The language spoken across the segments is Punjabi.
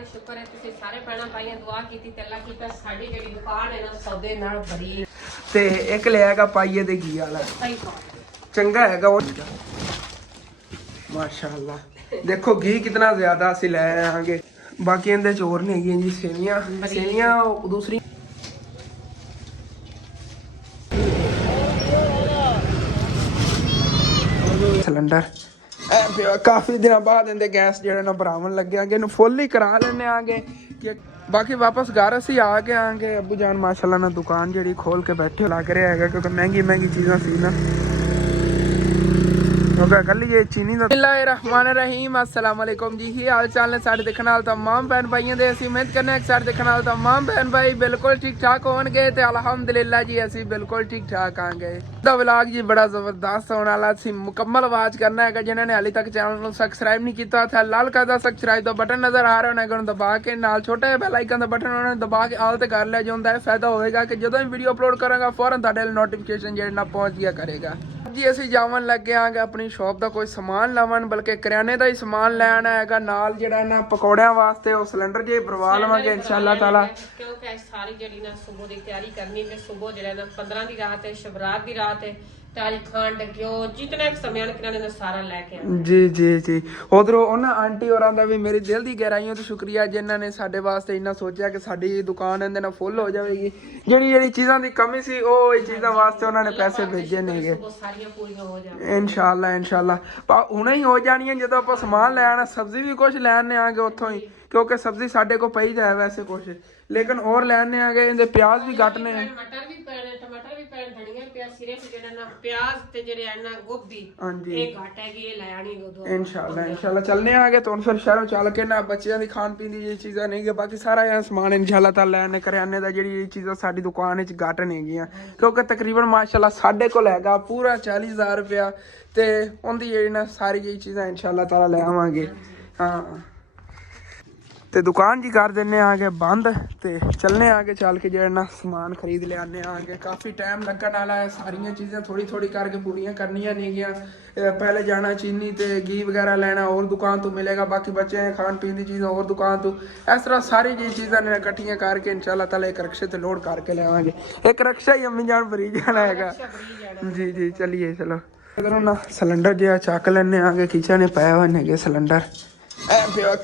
ਦੀ ਸ਼ੁਕਰ ਹੈ ਤੁਸੀਂ ਸਾਰੇ ਭੈਣਾਂ ਭਾਈਆਂ ਦੁਆ ਕੀਤੀ ਤੇ ਅੱਲਾ ਕੀਤਾ ਸਾਡੀ ਜਿਹੜੀ ਦੁਕਾਨ ਹੈ ਨਾ ਸੌਦੇ ਨਾਲ ਭਰੀ ਤੇ ਇੱਕ ਲਿਆਗਾ ਪਾਈਏ ਦੇ ਘੀ ਵਾਲਾ ਸਹੀ ਚੰਗਾ ਹੈਗਾ ਉਹ ਮਾਸ਼ਾਅੱਲਾ। ਦੇਖੋ घी कितना ज्यादा ਅਸੀਂ ਲੈ ਆਂਗੇ ਬਾਕੀ ਇਹਦੇ ਚ ਹੋਰ ਨਹੀਂ ਹੈਗੀਆਂ ਜੀ ਸੇਵੀਆਂ ਦੂਸਰੀ ਸਿਲੰਡਰ ਕਾਫੀ ਦਿਨਾਂ ਬਾਅਦ ਇਹਦੇ ਗੈਸ ਜਿਹੜਾ ਨਾ ਭਰਾਵਣ ਲੱਗਿਆਗੇ ਇਹਨੂੰ ਫੁੱਲ ਹੀ ਕਰਾ ਲੈਣੇ ਆਗੇ ਕਿ ਬਾਕੀ ਵਾਪਸ ਘਰ ਅਸੀਂ ਆ ਕੇ ਆਂਗੇ। ਅੱਬੂ ਜਾਨ ਮਾਸ਼ਾਅੱਲਾ ਨਾਲ ਦੁਕਾਨ ਜਿਹੜੀ ਖੋਲ ਕੇ ਬੈਠੇ ਲੱਗ ਰਿਹਾ ਹੈਗਾ ਕਿਉਂਕਿ ਮਹਿੰਗੀ ਚੀਜ਼ਾਂ ਸੀ ਨਾ चीनी बिस्मिल्लाहिर्रहमानिर्रहीम अस्सलाम वालेकुम जी ही हाल चाल ने साढ़े देखने वाले तमाम भैन भाइयों दे असीं उम्मीद करने साढ़े देखने वाले तमाम भैन भाई बिल्कुल ठीक ठाक होणगे ते अल्हम्दुलिल्लाह जी असीं बिल्कुल ठीक ठाक आंगे। दा व्लॉग जी बड़ा जबरदस्त होने वाला सी मुकम्मल आवाज करना है जिन्होंने ने हाले तक चैनल को सब्सक्राइब नहीं किया था लाल का सब्सक्राइब का बटन नजर आ रहा होना उन्हें दबा के नाल छोटा बेल आइकन का बटन उन्होंने दबा के आल ते कर लिया जो होंदा है फायदा होएगा कि जदों भी वीडियो अपलोड करांगा फौरन तुहाडे नोटिफिकेशन जेड़ा ना पहुंच गया करेगा। जी असीं जावन लगे आंगे अपनी शॉप का कोई समान लवन बल्कि करियाने का ही समान लैना है नाल जिहड़ा ना पकौड़ियां वास्ते वो सिलेंडर जे भरवा लवांगे इंशाअल्लाह ताला क्योंकि सारी जड़ी ना सुबह की तैयारी करनी है सुबह जिहड़ा ना 15 की रात है शबरात की रात है तारी खंड घ्यो जितना समान किराने ने सारा लेके जी उधरों उन्हां आंटी होरां दा भी मेरी दिल दी गहराइयों तो शुक्रिया जिन्हां ने साडे वास्ते इन्ना सोचा कि साडी दुकान इहदे नाल फुल हो जाएगी जेड़ी चीज़ां दी कमी सी ओह चीज़ां वास्ते उन्हां ने पैसे भेजे नेगे इंशाअल्लाह हुणे ही हो जाणियां जदों आपां समान ले आना सब्जी भी कुछ लैने आगे उत्थों ही क्योंकि सब्जी साडे को पई जाए वैसे कुछ लेकिन और लैने आगे इहदे प्याज भी घट ने टमाटर भी पैण धनिया प्याज सिर्फ जेड़ा ना प्याज ते जेड़े है ना गोभी ये घट हैगी ये ले आनी दो इंशाअल्लाह चलने आगे तो फिर शहरों चल के ना बच्चों की खान पीन की चीज़ां नहीं है बाकी सारा यहाँ समान इंशाअल्लाह ताला लैने करियाने दा जेड़ी चीज़ां साडी दुकान विच घट नेगियां क्योंकि तकरीबन माशाअल्लाह साडे कोल हैगा पूरा 40,000 रुपया ते उनदी जेड़ी ना सारी जी चीज़ां इंशाअल्लाह ताला ले आवांगे। हाँ ते दुकान जी कर देने आगे बंद ते चलने आगे चल के जो ना समान खरीद ले आने आगे काफ़ी टाइम लगन वाला है सारिया चीज़ें थोड़ी करके पूरियां करनियां नहीं गया पहले जाना चीनी ते घी वगैरह लेना और दुकान तो मिलेगा बाकी बच्चे खान पीन की चीज़ें और दुकान तो इस तरह सारी जी चीज़ें ने इकट्ठियां करके इंशाअल्लाह ताला एक रक्शे ते लोड करके ले आवांगे एक रक्शा ही अम्मी जान भरी जाना है जी चलिए चलो इधरों ना सिलेंडर जो चक लेने आगे किचन पाया हुए सिलेंडर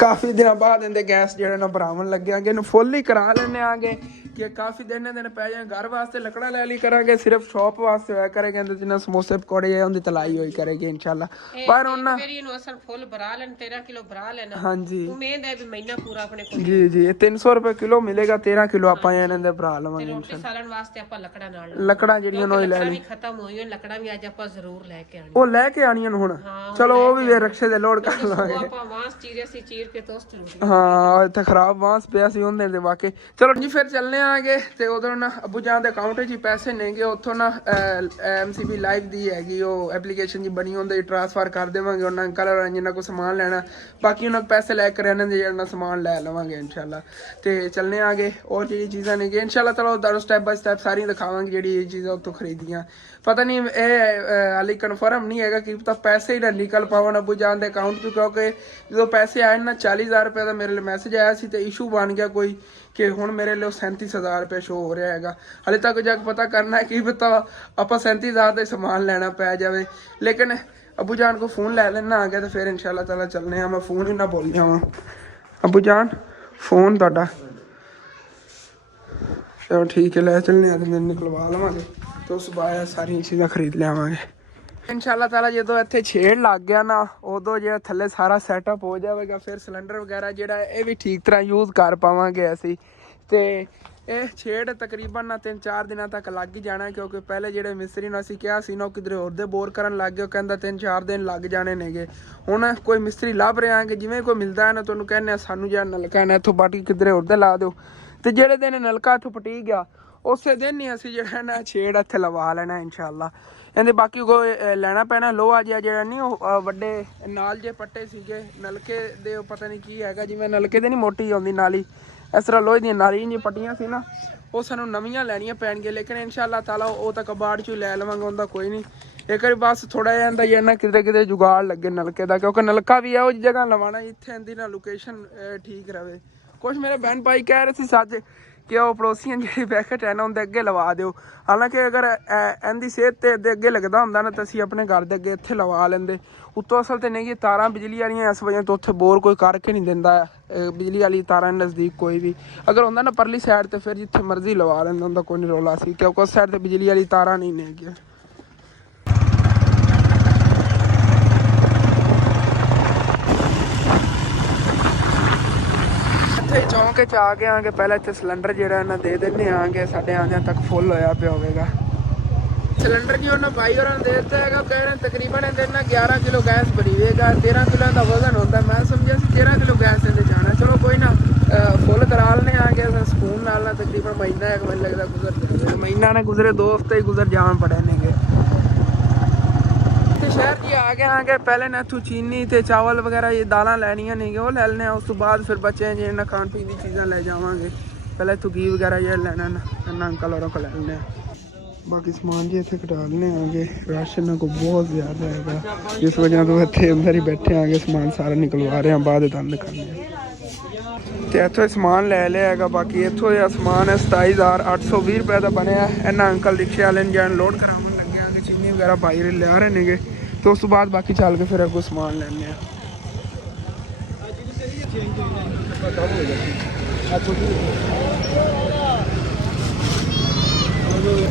काफ़ी दिन बाद इहदे गैस जेड़ा ना भरावन लग्गियागे इहनूं फुल ही करा लेने आगे कि काफ़ी दिन पै जाए घर वास्ते लकड़ा ले ली करांगे सिर्फ शॉप वास्ते होया करेंगे इहदे च ना समोसे पकौड़े उहदी तलाई होई करेगी इंशाअल्लाह पर हुण ना मेरी इहनूं असल फुल भरा लेन 13 किलो भरा लेना हां जी उम्मीद है भी महीना पूरा अपने को जी 300 रुपए किलो मिलेगा 13 किलो आपां इहनां दे भरा लवांगे रोटी सालन वास्ते आपां लकड़ा नाल लकड़ा जेड़ियां नोई ले ली खत्म होई लकड़ा भी अज आपां जरूर लेके आनी ओ लेके आणियां हुण चलो ओ भी रक्शे दे लोड कर लांगे आपां वांस चीर के टोस्ट हाँ इत्थे खराब बांस पिया सी उहदे दे वाकई चलो जी फिर चलने आगे ते उधरों ना अब्बू जान दे अकाउंट च पैसे नेगे उत्थों ना MCB लाइव दी हैगी ओह एप्लीकेशन जी बनी होंदी ट्रांसफर कर देवांगे उन्हां अंकल होरां जिन्हां को समान लेना बाकी उन्हां पैसे लैके रहने दे जेड़ा समान ले लवांगे इंशाअल्लाह ते चलने आगे और जी चीज़ां नेगे इंशाअल्लाह ताला उधर स्टेप बाय स्टेप सारी दिखावांगे जेड़ी चीज़ां उत्थों खरीदियां पता नहीं हाली कन्फर्म नहीं है कि पता पैसे ही ना निकल पावन अब्बू जान दे अकाउंट चो क्योंकि जो पैसे आए ना 40,000 रुपये का मेरे लिए मैसेज आया सी ते इशू बन गया कोई कि हुण मेरे लिए 37,000 रुपये शो हो रहा है हाले तक जाके पता करना है कि पता आप 37,000 का समान लेना पै जाए लेकिन अब्बू जान को फ़ोन ले लेना आ गया तो फिर इंशाअल्लाह ताला चलने मैं फ़ोन ही ना बोल जावा अब्बू जान फ़ोन तुहाडा चलो ठीक है ले चलने मैं निकलवा लवांगे तो सुबह सारी चीज़ां खरीद लियावांगे इंशाअल्लाह ताला जो इत्थे छेड़ लग गया ना उदों जो थल्ले सारा सैटअप हो जाएगा फिर सिलेंडर वगैरह जोड़ा ये भी ठीक तरह यूज़ कर पावांगे असी तो ये छेड़ तकरीबन ना 3-4 दिनों तक लग ही जाना क्योंकि पहले जो मिस्त्री ने असीं कहा सी ना किधरे होर दे बोर करन लग गए कहंदा 3-4 दिन लग जाने नेगे हुण कोई मिस्त्री लभ रहे हैं कि जिवें कोई मिलता है ना तुहानूं कहने सानूं जिहड़ा नलका है ना इत्थों पट किधरे होर दे ला दो तो जिहड़े दिन नलका इत्थों पटी गया उस दिन ही असीं जिहड़ा ना छेड़ इत्थे लवा लेना इंशाअल्लाह ਇਹਦੇ ਬਾਕੀ ਕੋਈ ਲੈਣਾ ਪੈਣਾ ਲੋਹਾ ਜਿਹਾ ਜਿਹੜਾ ਨਹੀਂ ਉਹ ਵੱਡੇ ਨਾਲ ਜੇ ਪੱਟੇ ਸੀਗੇ ਨਲਕੇ ਦੇ ਪਤਾ ਨਹੀਂ ਕੀ ਹੈਗਾ ਜਿਵੇਂ ਨਲਕੇ ਦੇ ਨਹੀਂ ਮੋਟੀ ਆਉਂਦੀ ਨਾਲੀ ਇਸ ਤਰ੍ਹਾਂ ਲੋਹੇ ਦੀਆਂ ਨਾਲੀਆਂ ਜੀ ਪੱਟੀਆਂ ਸੀ ਨਾ ਉਹ ਸਾਨੂੰ ਨਵੀਆਂ ਲੈਣੀਆਂ ਪੈਣਗੀਆਂ ਲੇਕਿਨ ਇਨਸ਼ਾਅੱਲਾ ਤਾਲਾ ਉਹ ਤਾਂ ਕਬਾੜ ਚੋਂ ਲੈ ਲਵਾਂਗੇ ਉਹਦਾ ਕੋਈ ਨਹੀਂ ਇੱਕ ਵਾਰੀ ਬਸ ਥੋੜਾ ਜਿਹਾ ਇਹਦਾ ਜਿਹੜਾ ਨਾ ਕਿਤੇ ਜੁਗਾੜ ਲੱਗੇ ਨਲਕੇ ਦਾ ਕਿਉਂਕਿ ਨਲਕਾ ਵੀ ਇਹੋ ਜਿਹੀ ਜਗ੍ਹਾ ਲਵਾਉਣਾ ਜਿੱਥੇ ਇਹਦੀ ਨਾ ਲੋਕੇਸ਼ਨ ਠੀਕ ਰਵੇ ਕੁਝ ਮੇਰੇ ਬਹਿਨ ਭਾਈ ਕਹਿ ਰਹੇ ਸੀ ਸੱਚ ਕਿ ਉਹ ਪੜੋਸੀਆਂ ਜਿਹੜੀ ਪੈਕਟ ਹੈ ਨਾ ਉਹਦੇ ਅੱਗੇ ਲਵਾ ਦਿਓ। ਹਾਲਾਂਕਿ ਅਗਰ ਇਹਦੀ ਸਿਹਤ ਤੇ ਅੱਗੇ ਅੱਗੇ ਲੱਗਦਾ ਹੁੰਦਾ ਨਾ ਤਾਂ ਅਸੀਂ ਆਪਣੇ ਘਰ ਦੇ ਅੱਗੇ ਇੱਥੇ ਲਵਾ ਲੈਂਦੇ। ਉੱਤੋਂ ਅਸਲ ਤੇ ਨਹੀਂ ਕਿ ਤਾਰਾਂ ਬਿਜਲੀ ਵਾਲੀਆਂ ਇਸ ਵਜ੍ਹਾ ਤੋਂ ਉੱਥੇ ਬੋਰ ਕੋਈ ਕਰਕੇ ਨਹੀਂ ਦਿੰਦਾ ਬਿਜਲੀ ਵਾਲੀ ਤਾਰਾਂ ਨਜ਼ਦੀਕ ਕੋਈ ਵੀ। ਅਗਰ ਹੁੰਦਾ ਨਾ ਪਰਲੀ ਸਾਈਡ ਤੇ ਫਿਰ ਜਿੱਥੇ ਮਰਜ਼ੀ ਲਵਾ ਲੈਂਦਾ ਹੁੰਦਾ, ਕੋਈ ਨਹੀਂ ਰੌਲਾ ਸੀ, ਕਿਉਂਕਿ ਉਸ ਸਾਈਡ ਤੇ ਬਿਜਲੀ ਵਾਲੀ ਤਾਰਾਂ ਨਹੀਂ ਨੇ। ਚੌਂਕ 'ਚ ਆ ਗਏ ਆਂਗੇ। ਪਹਿਲਾਂ ਇੱਥੇ ਸਿਲੰਡਰ ਜਿਹੜਾ ਇਹਨਾਂ ਦੇ ਦਿੰਦੇ ਆਂਗੇ, ਸਾਡੇ ਆਂਦਿਆਂ ਤੱਕ ਫੁੱਲ ਹੋਇਆ ਪਿਆ ਹੋਵੇਗਾ ਸਿਲੰਡਰ ਜੀ। ਉਹਨਾਂ ਬਾਈ ਹੋਰਾਂ ਨੇ ਦੇ ਦਿੱਤਾ ਹੈਗਾ, ਕਹਿ ਰਹੇ ਤਕਰੀਬਨ ਇਹਦੇ ਨਾਲ 11 ਕਿਲੋ ਗੈਸ ਭਰੀ ਹੋਏਗਾ। 13 ਕਿਲੋ ਦਾ ਵਜ਼ਨ ਹੁੰਦਾ, ਮੈਂ ਸਮਝਿਆ ਸੀ 13 ਕਿਲੋ ਗੈਸ ਇਹਦੇ ਜਾਣਾ। ਚਲੋ ਕੋਈ ਨਾ, ਫੁੱਲ ਕਰਾ ਲੈਣੇ ਆਂਗੇ ਸਕੂਨ ਨਾਲ। ਨਾ ਤਕਰੀਬਨ ਮਹੀਨਾ ਇੱਕ ਮੈਨੂੰ ਲੱਗਦਾ ਗੁਜ਼ਰ ਮਹੀਨਾ ਨੇ ਗੁਜ਼ਰੇ 2 ਹਫ਼ਤੇ ਹੀ ਗੁਜ਼ਰ ਜਾਣ ਪੜੇ ਨੇਗੇ। ਸ਼ਹਿਰ ਜੀ ਆ ਗਏ ਆਂਗੇ। ਪਹਿਲੇ ਨਾ ਇੱਥੋਂ ਚੀਨੀ ਤੇ ਚਾਵਲ ਵਗੈਰਾ ਇਹ ਦਾਲਾਂ ਲੈਣੀਆਂ ਨੇਗੇ, ਉਹ ਲੈ ਲੈਣੇ। ਉਸ ਤੋਂ ਬਾਅਦ ਫਿਰ ਬੱਚੇ ਜੇ ਨਾ ਖਾਣ ਪੀਣ ਦੀ ਚੀਜ਼ਾਂ ਲੈ ਜਾਵਾਂਗੇ। ਪਹਿਲਾਂ ਇੱਥੋਂ ਘੀ ਵਗੈਰਾ ਇਹ ਲੈਣਾ ਨਾ ਅੰਕਲ ਹੋਰਾਂ ਕੋਲ ਲੈ ਲੈਣੇ। ਬਾਕੀ ਸਮਾਨ ਜੀ ਇੱਥੇ ਕਟਾ ਲੈਣੇ ਆਂਗੇ। ਰਾਸ਼ਨ ਕੋ ਬਹੁਤ ਜ਼ਿਆਦਾ ਹੈਗਾ, ਜਿਸ ਵਜ੍ਹਾ ਤੋਂ ਇੱਥੇ ਅੰਦਰ ਹੀ ਬੈਠੇ ਆਂਗੇ। ਸਮਾਨ ਸਾਰਾ ਨਿਕਲਵਾ ਰਹੇ ਹਾਂ, ਬਾਅਦ ਤੁਹਾਨੂੰ ਦਿਖਾਉਂਦੇ ਤੇ ਇੱਥੋਂ ਸਮਾਨ ਲੈ ਲਿਆ ਹੈਗਾ। ਬਾਕੀ ਇੱਥੋਂ ਦਾ ਸਮਾਨ ਹੈ 27,820 ਰੁਪਏ ਦਾ ਬਣਿਆ। ਇਹਨਾਂ ਅੰਕਲ ਰਿਕਸ਼ੇ ਵਾਲੇ ਨੇ ਜਾਣ ਲੋਡ ਕਰਾਉਣ ਲੱਗੇ ਆਂਗੇ। ਚੀਨੀ ਵਗੈਰਾ ਪਾਈ ਲਿਆ ਰਹੇ ਨੇਗੇ ਤੇ ਉਸ ਤੋਂ ਬਾਅਦ ਬਾਕੀ ਚੱਲ ਕੇ ਫਿਰ ਅੱਗੋਂ ਸਮਾਨ ਲੈਣੇ ਆ।